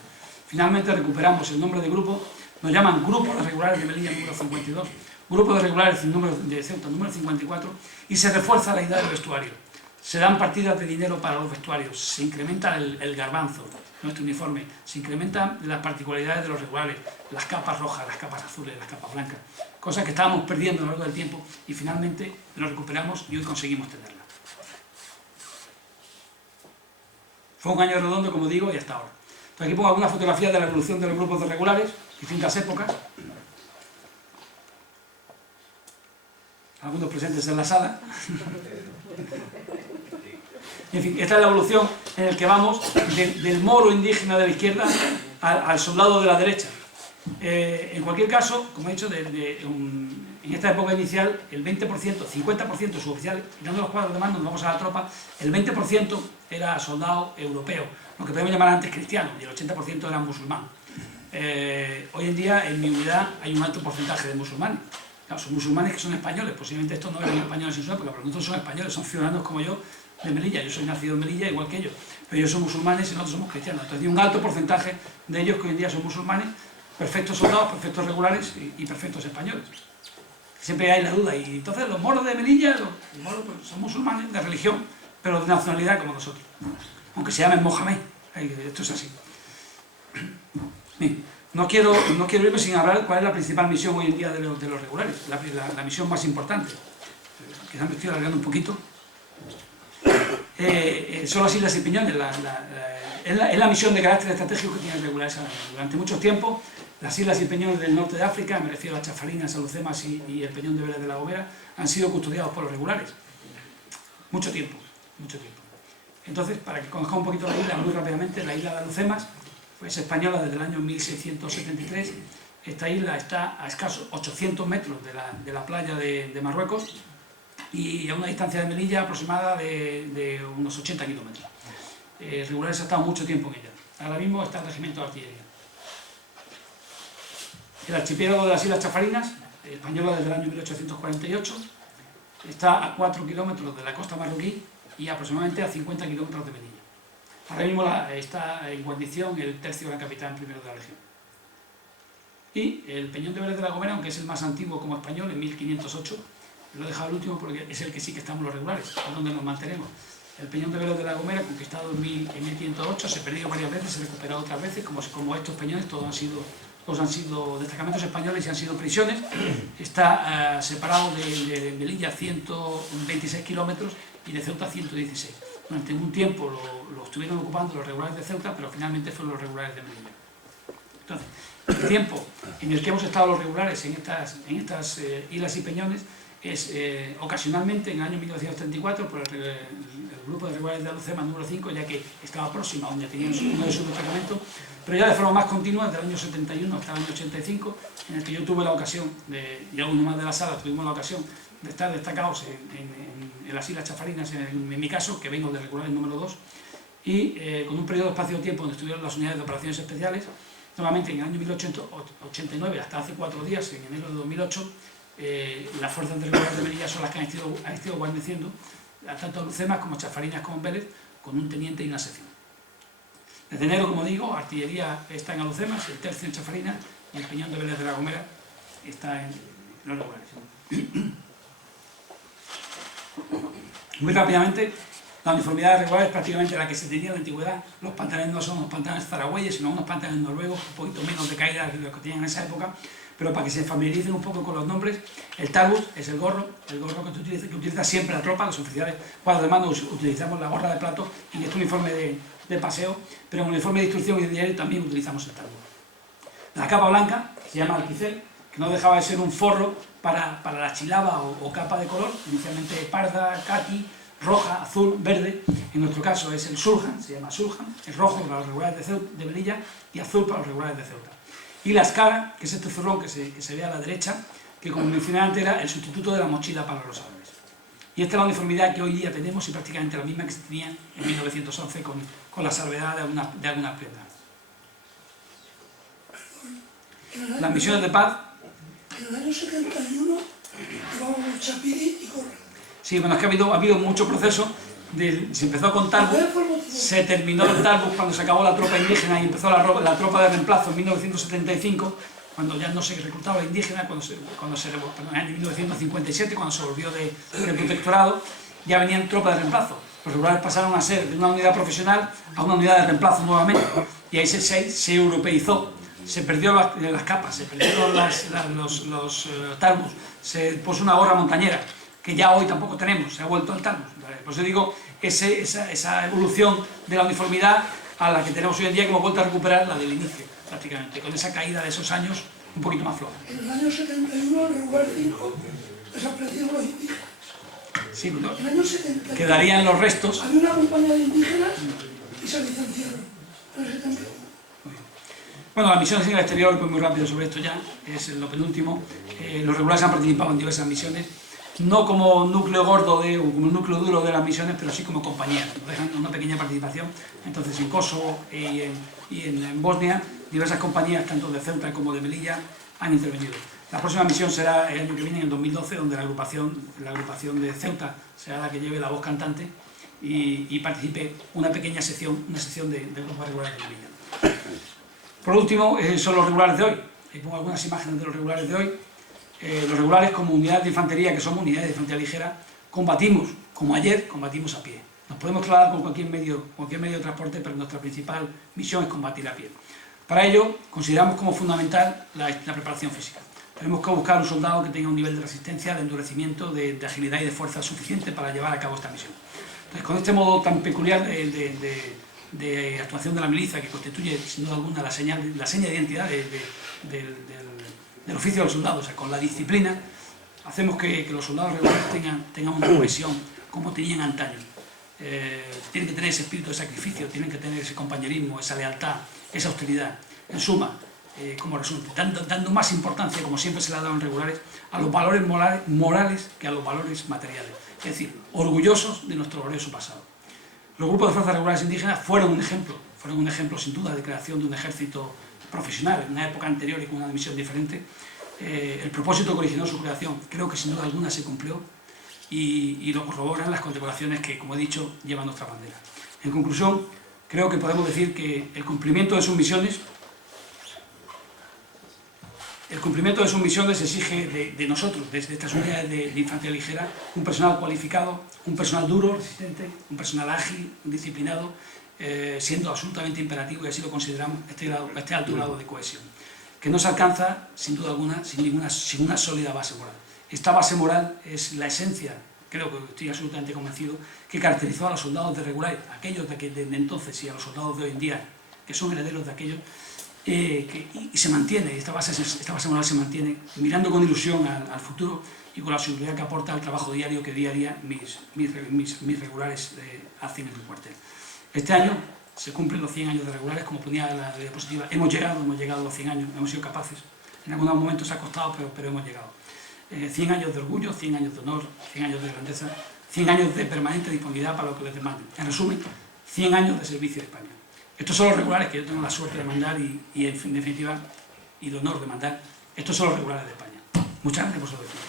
Finalmente recuperamos el nombre de grupo, nos llaman Grupo de Regulares de Melilla número 52, Grupo de Regulares de Ceuta número 54, y se refuerza la idea del vestuario. Se dan partidas de dinero para los vestuarios, se incrementa el garbanzo, nuestro uniforme, se incrementan las particularidades de los regulares, las capas rojas, las capas azules, las capas blancas, cosas que estábamos perdiendo a lo largo del tiempo y finalmente lo recuperamos y hoy conseguimos tenerla. Fue un año redondo, como digo, y hasta ahora. Entonces aquí pongo algunas fotografías de la evolución de los grupos de regulares, distintas épocas, algunos presentes en la sala. En fin, esta es la evolución en la que vamos del moro indígena de la izquierda al soldado de la derecha. En cualquier caso, como he dicho, en esta época inicial, el 20%, 50% suboficiales, quitando los cuadros de mando, nos vamos a la tropa, el 20% era soldado europeo, lo que podemos llamar antes cristiano, y el 80% era musulmán. Hoy en día, en mi unidad, hay un alto porcentaje de musulmanes. Claro, son musulmanes que son españoles, posiblemente estos no eran españoles en su época, pero nosotros son españoles, son ciudadanos como yo, de Melilla. Yo soy nacido en Melilla igual que ellos, pero ellos son musulmanes y nosotros somos cristianos. Entonces hay un alto porcentaje de ellos que hoy en día son musulmanes, perfectos soldados, perfectos regulares y perfectos españoles. Siempre hay la duda, y entonces los moros de Melilla, los moros pues, son musulmanes de religión, pero de nacionalidad como nosotros, aunque se llamen Mohamed. Esto es así. Bien, no quiero irme sin hablar cuál es la principal misión hoy en día de los regulares, la misión más importante. Quizás me estoy alargando un poquito. Son las Islas y Piñones, es la misión de carácter estratégico que tiene el regulares ahora mismo. Durante mucho tiempo, las Islas y Peñones del norte de África, me refiero a las Chafarinas, Alucemas y el Peñón de Vélez de la Gomera, han sido custodiados por los regulares. Mucho tiempo, mucho tiempo. Entonces, para que conozcamos un poquito la isla, muy rápidamente, la isla de Alucemas es española desde el año 1673. Esta isla está a escasos 800 metros de la playa de Marruecos y a una distancia de Melilla aproximada de unos 80 kilómetros. Regulares ha estado mucho tiempo en ella. Ahora mismo está el regimiento de artillería. El archipiélago de las Islas Chafarinas, española desde el año 1848, está a 4 kilómetros de la costa marroquí y aproximadamente a 50 kilómetros de Melilla. Ahora mismo está en guarnición el tercio gran capitán primero de la región. Y el Peñón de Vélez de la Gomera, aunque es el más antiguo como español, en 1508, lo he dejado el último porque es el que sí que estamos los regulares, es donde nos mantenemos. El Peñón de Vélez de la Gomera, conquistado en 1508, se perdió varias veces, se recuperó otras veces, como estos peñones, todos han sido destacamentos españoles y han sido prisiones. Está separado de Melilla 126 kilómetros y de Ceuta 116. Durante un tiempo lo estuvieron ocupando los regulares de Ceuta, pero finalmente fueron los regulares de Melilla. Entonces, el tiempo en el que hemos estado los regulares en estas islas y peñones es ocasionalmente en el año 1934 por el grupo de regulares de Alucemas número 5, ya que estaba próxima, donde tenían uno de sus destacamentos, pero ya de forma más continua desde el año 71 hasta el año 85, en el que yo tuve la ocasión, y algunos más de la sala tuvimos la ocasión de estar destacados en las Islas Chafarinas, en mi caso, que vengo de regulares número 2, y con un periodo de espacio-tiempo donde estuvieron las unidades de operaciones especiales. Nuevamente en el año 1889, hasta hace 4 días, en enero de 2008, las fuerzas de regulares de Melilla son las que han estado guarneciendo tanto Alucemas como Chafarinas como Vélez, con un teniente y una sección. Desde enero, como digo, artillería está en Alucemas, el tercio en Chafarinas y el Peñón de Vélez de la Gomera está en los regulares. Muy rápidamente, la uniformidad regular es prácticamente la que se tenía en la antigüedad. Los pantalones no son unos pantalones zaragüeyes, sino unos pantalones noruegos, un poquito menos de caída que los que tenían en esa época. Pero para que se familiaricen un poco con los nombres, el talbus es el gorro que utiliza siempre la tropa. Los oficiales cuadros de mando utilizamos la gorra de plato y este uniforme de paseo, pero en el uniforme de instrucción y de diario también utilizamos el talbus. La capa blanca, que se llama alquicel, que no dejaba de ser un forro para la chilaba o capa de color, inicialmente parda, caqui, roja, azul, verde. En nuestro caso es el sulhan, se llama sulhan, es rojo para los regulares de Melilla y azul para los regulares de Ceuta. Y la escara, que es este zurrón que se ve a la derecha, que como mencioné antes era el sustituto de la mochila para los árabes. Y esta es la uniformidad que hoy día tenemos y prácticamente la misma que se tenía en 1911 con la salvedad de algunas prendas. Las misiones de paz. En el año 71 llevábamos chapiri y gorra. Sí, bueno, es que ha habido mucho proceso. Se empezó con talbus, se terminó el talbus cuando se acabó la tropa indígena y empezó la tropa de reemplazo en 1975, cuando ya no se reclutaba la indígena, en el año 1957, cuando se volvió del protectorado, ya venían tropas de reemplazo. Los regulares pasaron a ser de una unidad profesional a una unidad de reemplazo nuevamente, y ahí se europeizó. Se perdió las capas, se perdieron los talbus, se puso una gorra montañera, que ya hoy tampoco tenemos, se ha vuelto al talbus. Por eso digo, esa evolución de la uniformidad a la que tenemos hoy en día, que hemos vuelto a recuperar la del inicio, prácticamente, con esa caída de esos años un poquito más floja. En el año 71, el regular 5, desaparecieron los indígenas. Sí, ¿no? En el año 71 quedarían los restos. había una compañía de indígenas y se licenciaron en el 71. Bueno, las misiones en el exterior, pues muy rápido sobre esto ya, es lo penúltimo. Los regulares han participado en diversas misiones, no como núcleo gordo o como núcleo duro de las misiones, pero sí como compañía. Nos dejan una pequeña participación. Entonces, en Kosovo y en Bosnia, diversas compañías, tanto de Ceuta como de Melilla, han intervenido. La próxima misión será el año que viene, en el 2012, donde la agrupación de Ceuta será la que lleve la voz cantante y participe una pequeña sección, del grupo regular de Melilla. Por último, son los regulares de hoy. Pongo algunas imágenes de los regulares de hoy. Los regulares, como unidades de infantería, que somos unidades de infantería ligera, combatimos, como ayer, combatimos a pie. Nos podemos trasladar con cualquier medio de transporte, pero nuestra principal misión es combatir a pie. Para ello, consideramos como fundamental la preparación física. Tenemos que buscar un soldado que tenga un nivel de resistencia, de endurecimiento, de agilidad y de fuerza suficiente para llevar a cabo esta misión. Entonces, con este modo tan peculiar de actuación de la milicia, que constituye sin duda alguna la seña de identidad del oficio del soldado, o sea, con la disciplina, hacemos que los soldados regulares tengan una cohesión como tenían antaño. Tienen que tener ese espíritu de sacrificio, tienen que tener ese compañerismo, esa lealtad, esa austeridad. En suma, como resulta, dando más importancia, como siempre se le ha dado en regulares, a los valores morales que a los valores materiales. Es decir, orgullosos de nuestro glorioso pasado. Los grupos de fuerzas regulares indígenas fueron un ejemplo sin duda de creación de un ejército profesional en una época anterior y con una misión diferente. El propósito que originó su creación creo que sin duda alguna se cumplió y lo corroboran las condecoraciones que, como he dicho, llevan nuestra bandera. En conclusión, creo que podemos decir que el cumplimiento de sus misiones exige de nosotros, desde estas unidades de infantería ligera, un personal cualificado, un personal duro, resistente, un personal ágil, disciplinado, siendo absolutamente imperativo, y así lo consideramos, este alto grado de cohesión, que no se alcanza, sin duda alguna, sin una sólida base moral. Esta base moral es la esencia, creo que estoy absolutamente convencido, que caracterizó a los soldados de regulares, aquellos de entonces y a los soldados de hoy en día, que son herederos de aquellos, y se mantiene, esta base moral se mantiene, mirando con ilusión al futuro y con la seguridad que aporta al trabajo diario que día a día mis regulares hacen en el cuartel. Este año se cumplen los 100 años de regulares, como ponía la diapositiva. Hemos llegado a los 100 años, hemos sido capaces. En algunos momentos ha costado, pero hemos llegado. 100 años de orgullo, 100 años de honor, 100 años de grandeza, 100 años de permanente disponibilidad para lo que les demanden. En resumen, 100 años de servicio a España. Estos son los regulares que yo tengo la suerte de mandar y en definitiva, y el honor de mandar. Estos son los regulares de España. Muchas gracias por su atención.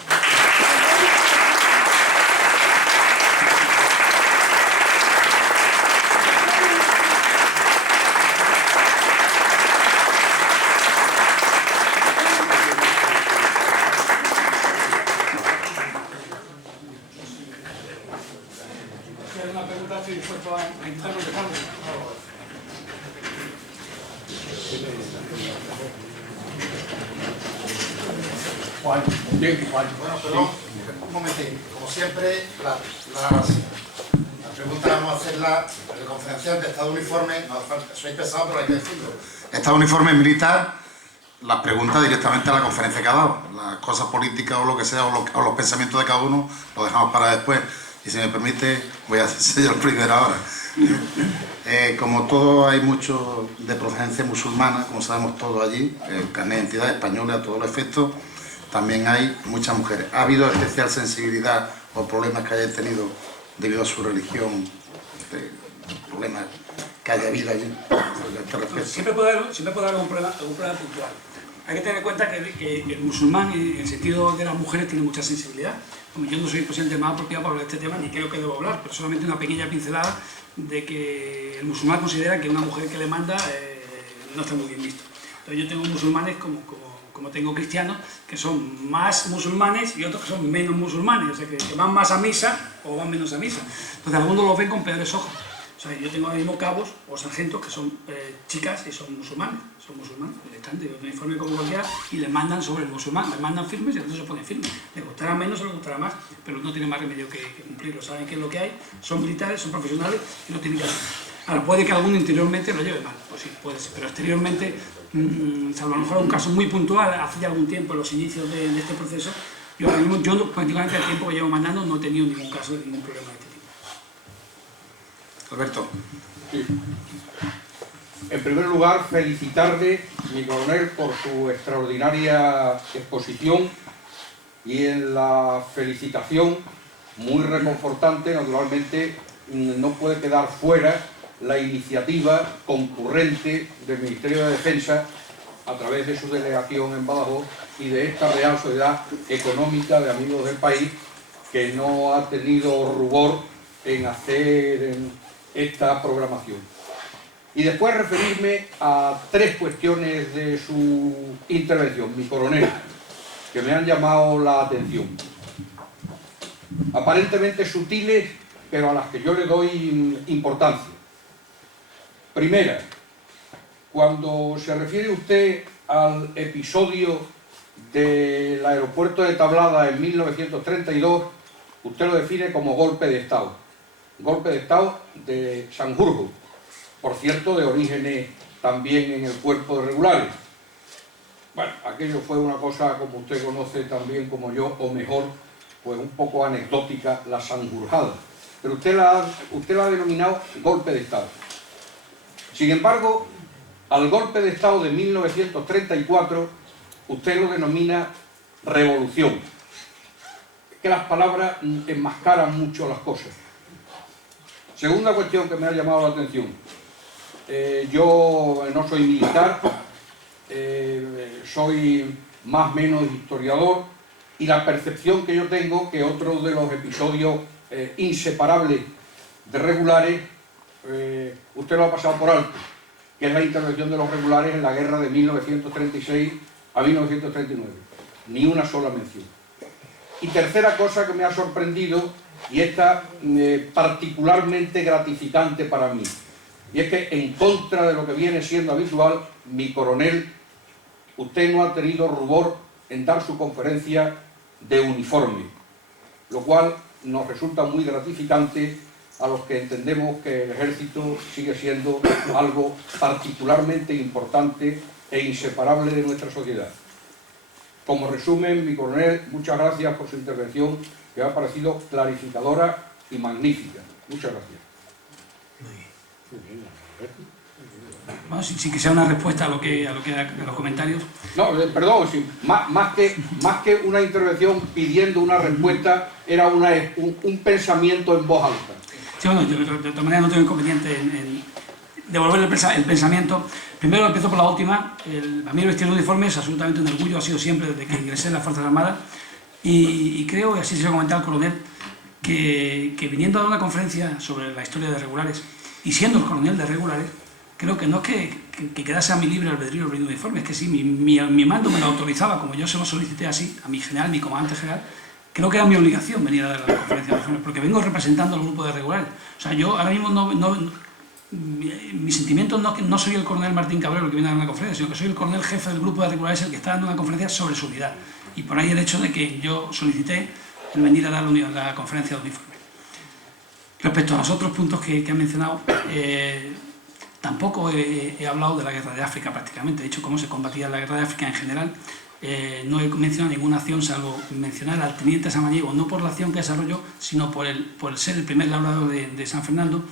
Juan, bien, Juan. Bueno, perdón, un momentito. Como siempre, las preguntas vamos a hacerlas de conferenciante, estado uniforme, no hace falta, soy pesado, pero hay que decirlo. Estado uniforme militar, las preguntas directamente a la conferencia que ha dado. Las cosas políticas o lo que sea, o los pensamientos de cada uno, lo dejamos para después. Y si me permite, voy a ser yo el primero ahora. Como todo, hay mucho de procedencia musulmana, como sabemos todos allí, el carnet de identidad española a todos los efectos, también hay muchas mujeres. ¿Ha habido especial sensibilidad o problemas que hayan tenido debido a su religión, problemas que haya habido allí? Siempre puede haber algún problema puntual. Hay que tener en cuenta que el musulmán, en el sentido de las mujeres, tiene mucha sensibilidad. Como yo no soy posiblemente más apropiado para hablar de este tema, ni creo que debo hablar, pero solamente una pequeña pincelada de que el musulmán considera que una mujer que le manda no está muy bien visto. Entonces yo tengo musulmanes como tengo cristianos, que son más musulmanes y otros que son menos musulmanes, o sea, que van más a misa o van menos a misa. Entonces algunos los ven con peores ojos. O sea, yo tengo ahora mismo cabos o sargentos que son chicas y son musulmanes, están de uniforme como cualquiera y les mandan sobre el musulmán, les mandan firmes y entonces se ponen firmes. Les gustará menos o les gustará más, pero no tienen más remedio que cumplirlo. Saben qué es lo que hay, son militares, son profesionales y lo tienen que hacer. Ahora, puede que alguno interiormente lo lleve mal, pues sí, puede ser, pero exteriormente, salvo a lo mejor un caso muy puntual, hace ya algún tiempo, en los inicios de este proceso, yo ahora mismo, prácticamente el tiempo que llevo mandando, no he tenido ningún caso de ningún problema de este tipo. Alberto. Sí. En primer lugar, felicitarle, mi coronel, por su extraordinaria exposición y en la felicitación, muy reconfortante, naturalmente, no puede quedar fuera la iniciativa concurrente del Ministerio de Defensa a través de su delegación en Badajoz y de esta Real Sociedad Económica de Amigos del País, que no ha tenido rubor en hacer esta programación. Y después referirme a tres cuestiones de su intervención, mi coronel, que me han llamado la atención. Aparentemente sutiles, pero a las que yo le doy importancia. Primera, cuando se refiere usted al episodio del aeropuerto de Tablada en 1932, usted lo define como golpe de Estado. Golpe de Estado de Sanjurjo, por cierto, de orígenes también en el cuerpo de regulares. Bueno, aquello fue una cosa, como usted conoce también como yo, o mejor, pues un poco anecdótica, la sanjurjada. Pero usted la ha denominado golpe de Estado. Sin embargo, al golpe de Estado de 1934, usted lo denomina revolución. Es que las palabras enmascaran mucho las cosas. Segunda cuestión que me ha llamado la atención. Yo no soy militar, soy más o menos historiador, y la percepción que yo tengo que otro de los episodios inseparables de regulares, usted lo ha pasado por alto, que es la intervención de los regulares en la guerra de 1936 a 1939. Ni una sola mención. Y tercera cosa que me ha sorprendido, y esta particularmente gratificante para mí, y es que en contra de lo que viene siendo habitual, mi coronel, usted no ha tenido rubor en dar su conferencia de uniforme, lo cual nos resulta muy gratificante a los que entendemos que el ejército sigue siendo algo particularmente importante e inseparable de nuestra sociedad. Como resumen, mi coronel, muchas gracias por su intervención, que me ha parecido clarificadora y magnífica. Muchas gracias. Bueno, sin que sea una respuesta a los comentarios. No, perdón, sí, más que una intervención pidiendo una respuesta, era un pensamiento en voz alta. Sí, bueno, yo de todas maneras no tengo inconveniente en devolver el pensamiento. Primero empiezo por la última. A mí el vestir de uniforme es absolutamente un orgullo, ha sido siempre desde que ingresé en las Fuerzas Armadas, y creo, y así se lo comenté al coronel, que viniendo a dar una conferencia sobre la historia de regulares y siendo el coronel de regulares, creo que no es que quedase a mi libre albedrío el vestir de uniforme, es que sí, mi mando me lo autorizaba, como yo se lo solicité así a mi general, mi comandante general. Creo que era mi obligación venir a dar la conferencia de regulares, porque vengo representando al grupo de regulares. O sea, yo ahora mismo mi sentimiento no soy el coronel Martín Cabrero el que viene a dar una conferencia, sino que soy el coronel jefe del grupo de regulares el que está dando una conferencia sobre su unidad. Y por ahí el hecho de que yo solicité el venir a dar la conferencia de uniforme. Respecto a los otros puntos que han mencionado, tampoco he hablado de la guerra de África prácticamente. He dicho cómo se combatía la guerra de África en general. No he mencionado ninguna acción salvo mencionar al teniente Samaniego, no por la acción que desarrolló, sino por ser el primer laureado de San Fernando.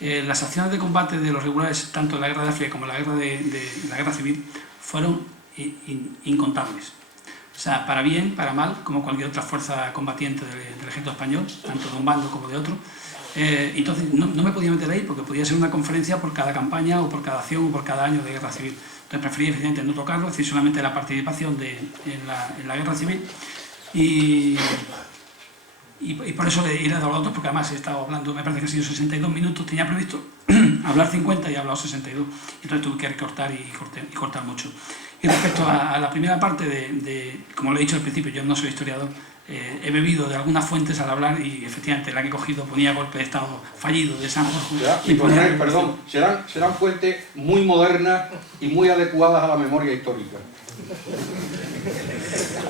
Las acciones de combate de los regulares, tanto en la guerra de África como en la guerra la guerra civil, fueron incontables. O sea, para bien, para mal, como cualquier otra fuerza combatiente del ejército español, tanto de un bando como de otro. Entonces no me podía meter ahí porque podía ser una conferencia por cada campaña o por cada acción o por cada año de guerra civil. Entonces preferí evidentemente no tocarlo, es decir, solamente la participación en la guerra civil y por eso le he dado a otros, porque además he estado hablando, me parece que han sido 62 minutos, tenía previsto hablar 50 y he hablado 62, entonces tuve que recortar y cortar mucho. Y respecto a la primera parte como lo he dicho al principio, yo no soy historiador, he bebido de algunas fuentes al hablar y efectivamente la que he cogido ponía golpe de estado fallido de San Jorge. Y poner, perdón, serán fuentes muy modernas y muy adecuadas a la memoria histórica.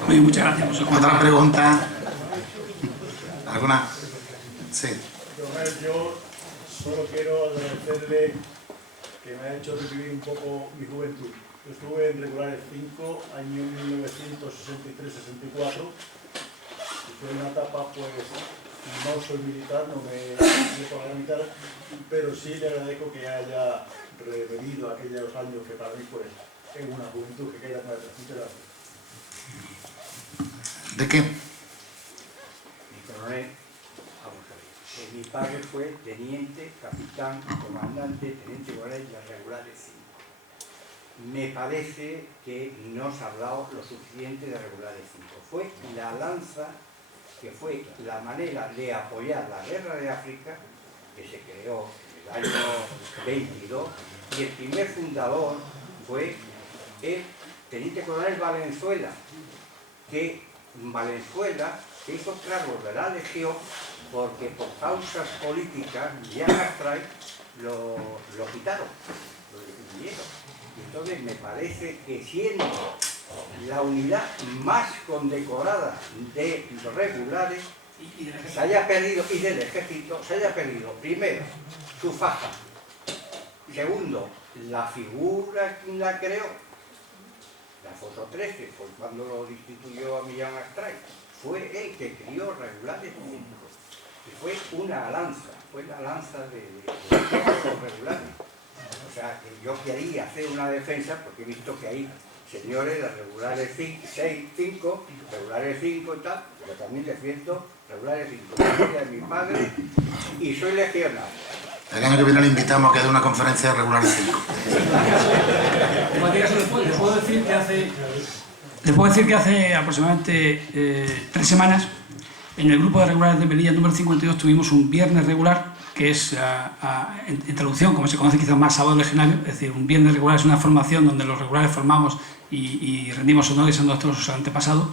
Oye, muchas gracias por su comentario. ¿Otra pregunta? ¿Alguna? Sí. Yo solo quiero agradecerle que me ha hecho revivir un poco mi juventud. Yo estuve en Regulares 5, año 1963-64, y fue una etapa, pues, no soy militar, no me meto a la militar, pero sí le agradezco que haya revivido aquellos años que para mí, pues, es una juventud que queda para atrás. Muchas gracias. ¿De qué? Mi coronel, vamos a ver, mi padre fue teniente, capitán, comandante, teniente coronel de las regulares 5. Me parece que no se ha hablado lo suficiente de regulares 5. Fue la lanza, que fue la manera de apoyar la guerra de África, que se creó en el año 22, y el primer fundador fue el teniente coronel Valenzuela, que Valenzuela se hizo cargo de la legión porque por causas políticas Millán Astray lo quitaron, lo destituyeron. Entonces me parece que siendo la unidad más condecorada de los regulares se haya perdido, y del ejército se haya perdido, primero, su faja, segundo, la figura quien la creó, la foto 13, fue cuando lo destituyó a Millán Astray, fue el que crió regulares 5, y fue una lanza, fue la lanza de los regulares. O sea, que yo quería hacer una defensa porque he visto que hay señores de regulares 5, regulares 5 y tal, pero también defiendo regulares 5, de mi padre, y soy legionario. El año que viene le invitamos a que dé una conferencia de regulares 5. Les puedo decir que hace aproximadamente 3 semanas, en el grupo de regulares de Melilla número 52, tuvimos un viernes regular, que es, en traducción, como se conoce quizás más, sábado legionario. Es decir, un viernes regular es una formación donde los regulares formamos y rendimos honores a nuestros antepasados.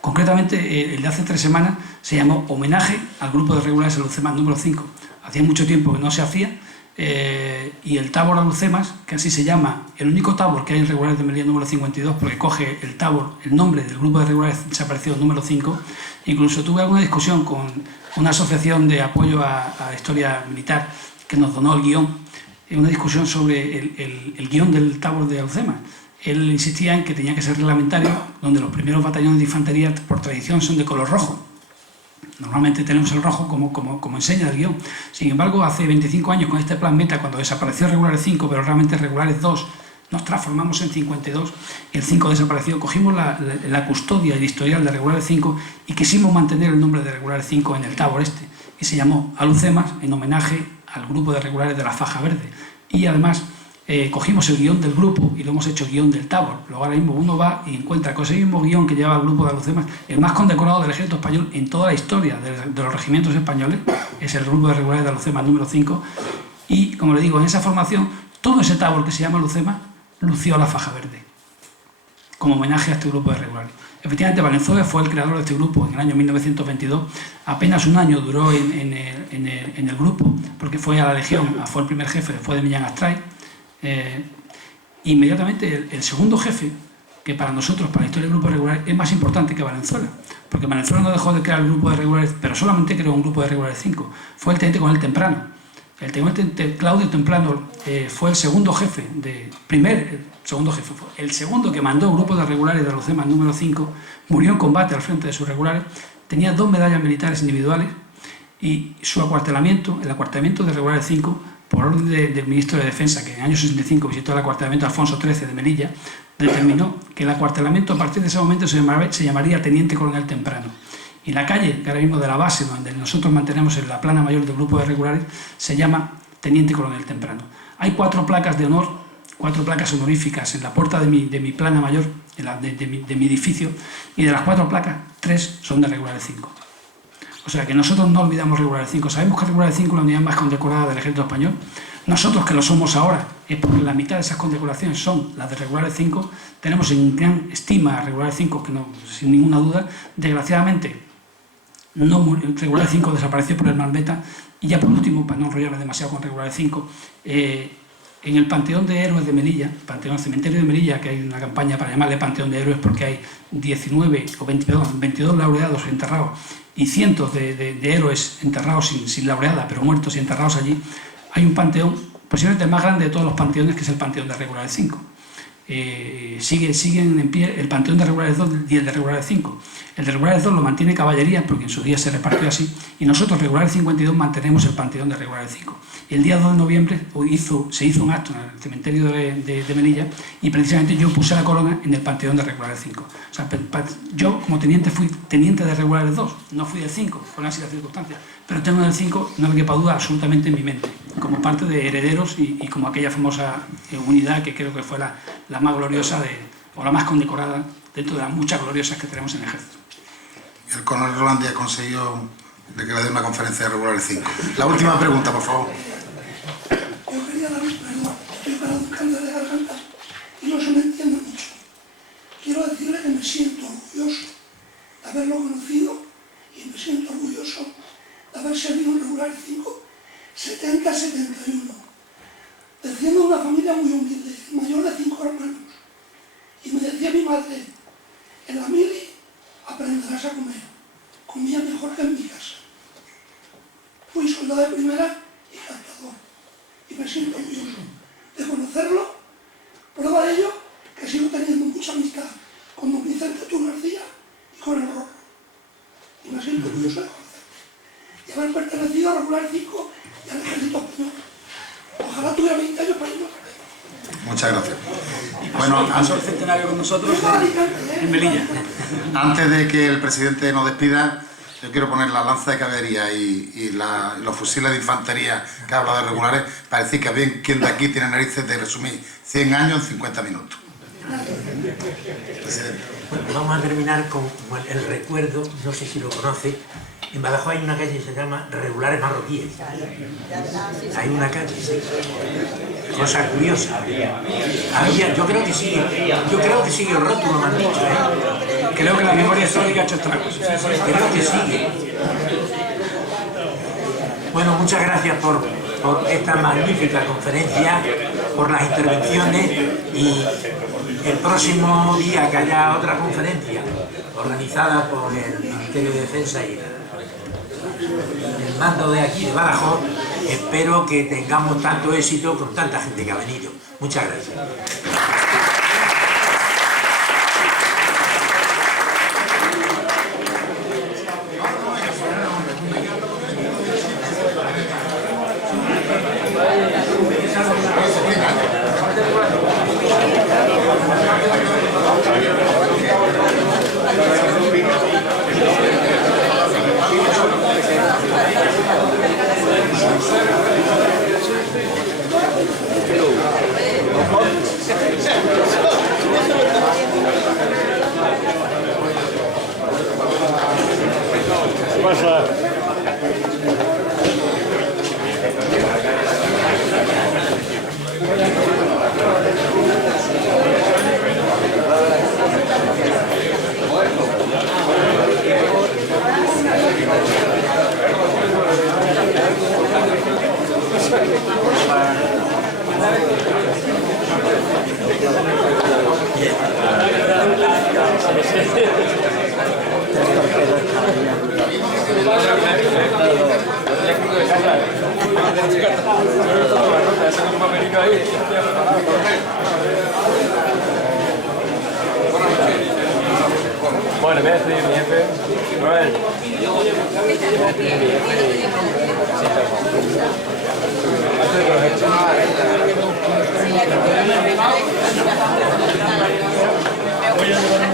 Concretamente, el de hace 3 semanas se llamó Homenaje al grupo de regulares Alucemas número 5. Hacía mucho tiempo que no se hacía, y el Tabor Alucemas, que así se llama, el único Tabor que hay en regulares de Melilla número 52, porque coge el Tabor, el nombre del grupo de regulares desaparecidos número 5. Incluso tuve alguna discusión con una asociación de apoyo a la historia militar que nos donó el guión, una discusión sobre el guión del Tabor de Alucemas. Él insistía en que tenía que ser reglamentario, donde los primeros batallones de infantería por tradición son de color rojo. Normalmente tenemos el rojo como enseña el guión. Sin embargo, hace 25 años con este plan Meta, cuando desapareció Regulares 5, pero realmente Regulares 2, nos transformamos en 52 y el 5 desapareció. Cogimos la custodia y el historial de Regulares 5 y quisimos mantener el nombre de Regulares 5 en el Tabor este, y se llamó Alucemas en homenaje al grupo de regulares de la faja verde. Y además cogimos el guión del grupo y lo hemos hecho guión del Tabor. Luego ahora mismo uno va y encuentra con ese mismo guión que lleva el grupo de Alucemas, el más condecorado del ejército español en toda la historia de los regimientos españoles, es el grupo de regulares de Alucemas número 5. Y, como le digo, en esa formación, todo ese Tabor que se llama Alucemas lució la faja verde. como homenaje a este grupo de regulares. Efectivamente, Valenzuela fue el creador de este grupo en el año 1922. Apenas un año duró en el grupo, porque fue a la Legión, fue el primer jefe después de Millán Astray. Inmediatamente el segundo jefe, que para nosotros, para la historia del grupo de regulares, es más importante que Valenzuela, porque Valenzuela no dejó de crear el grupo de regulares, pero solamente creó un grupo de regulares 5. Fue el teniente coronel Temprano. El teniente Claudio Temprano fue el segundo jefe, el segundo que mandó grupos de regulares de los CEMAS número 5, murió en combate al frente de sus regulares, tenía 2 medallas militares individuales y su acuartelamiento, el acuartelamiento de regulares 5, por orden del ministro de Defensa, que en el año 65 visitó el acuartelamiento Alfonso XIII de Melilla, determinó que el acuartelamiento a partir de ese momento se llamaría Teniente Coronel Temprano. Y la calle, que ahora mismo de la base, donde nosotros mantenemos en la plana mayor del grupo de regulares, se llama Teniente Coronel Temprano. Hay 4 placas de honor, 4 placas honoríficas en la puerta de mi plana mayor, de mi edificio, y de las 4 placas, 3 son de regulares 5. O sea que nosotros no olvidamos regulares 5. Sabemos que regulares 5 es la unidad más condecorada del ejército español. Nosotros, que lo somos ahora, es porque la mitad de esas condecoraciones son las de regulares 5. Tenemos en gran estima a regulares 5, que no, sin ninguna duda. Desgraciadamente, regulares 5 desapareció por el Malmeta. Y ya por último, para no enrollarme demasiado con regulares 5, en el Panteón de Héroes de Melilla, cementerio de Melilla, que hay una campaña para llamarle Panteón de Héroes porque hay 22 laureados enterrados y cientos de héroes enterrados sin laureada, pero muertos y enterrados allí. Hay un panteón, posiblemente el más grande de todos los panteones, que es el Panteón de Regulares 5. Siguen en pie el Panteón de Regulares 2 y el de Regulares 5. El de Regulares 2 lo mantiene Caballería, porque en su día se repartió así, y nosotros, Regulares 52, mantenemos el Panteón de Regulares 5. Y el día 2 de noviembre se hizo un acto en el cementerio de Melilla, y precisamente yo puse la corona en el Panteón de Regulares 5. O sea, yo como teniente fui teniente de Regulares 2, no fui del 5, fueron así las circunstancias, pero tengo del 5, no me quepa duda, absolutamente en mi mente, como parte de herederos y como aquella famosa unidad que creo que fue la más gloriosa o la más condecorada dentro de las muchas gloriosas que tenemos en el ejército. El coronel Roland Díaz consiguió de que le dé una conferencia de regulares 5. La última pregunta, por favor. Yo quería daros perdón, estoy para un cambio de garganta y no se me entiende mucho. Quiero decirle que me siento orgulloso de haberlo conocido y me siento orgulloso de haber servido en regulares 5, 70-71. Desciendo de una familia muy humilde, mayor de 5 hermanos. Y me decía mi madre, en la mili aprenderás a comer. Comía mejor que en mi casa. Fui soldado de primera y cantador. Y me siento orgulloso de conocerlo. Prueba de ello que sigo teniendo mucha amistad con don Vicente Tú García y con el Rorro. Y me siento orgulloso de conocerlo. Y haber pertenecido a Regular 5 y al ejército español. Ojalá tuviera 20 años para irme a Canarias. Muchas gracias. Bueno, pasó el centenario con nosotros en Melilla. Antes de que el presidente nos despida, yo quiero poner la lanza de caballería y los fusiles de infantería que habla de regulares, para decir que bien quién de aquí tiene narices de resumir 100 años en 50 minutos. Presidente. Bueno, vamos a terminar con el recuerdo, no sé si lo conoce. En Badajoz hay una calle que se llama Regulares Marroquíes. Hay una calle, sí. Cosa curiosa. Yo creo que sigue el rótulo, me han dicho, ¿eh? Creo que la memoria histórica ha hecho estragos. Creo que sigue. Bueno, muchas gracias por esta magnífica conferencia, por las intervenciones, y el próximo día que haya otra conferencia organizada por el Ministerio de Defensa y el mando de aquí de Badajoz, espero que tengamos tanto éxito con tanta gente que ha venido. Muchas gracias. pasa? Bueno, voy a despedir mi jefe. Noel. Voy a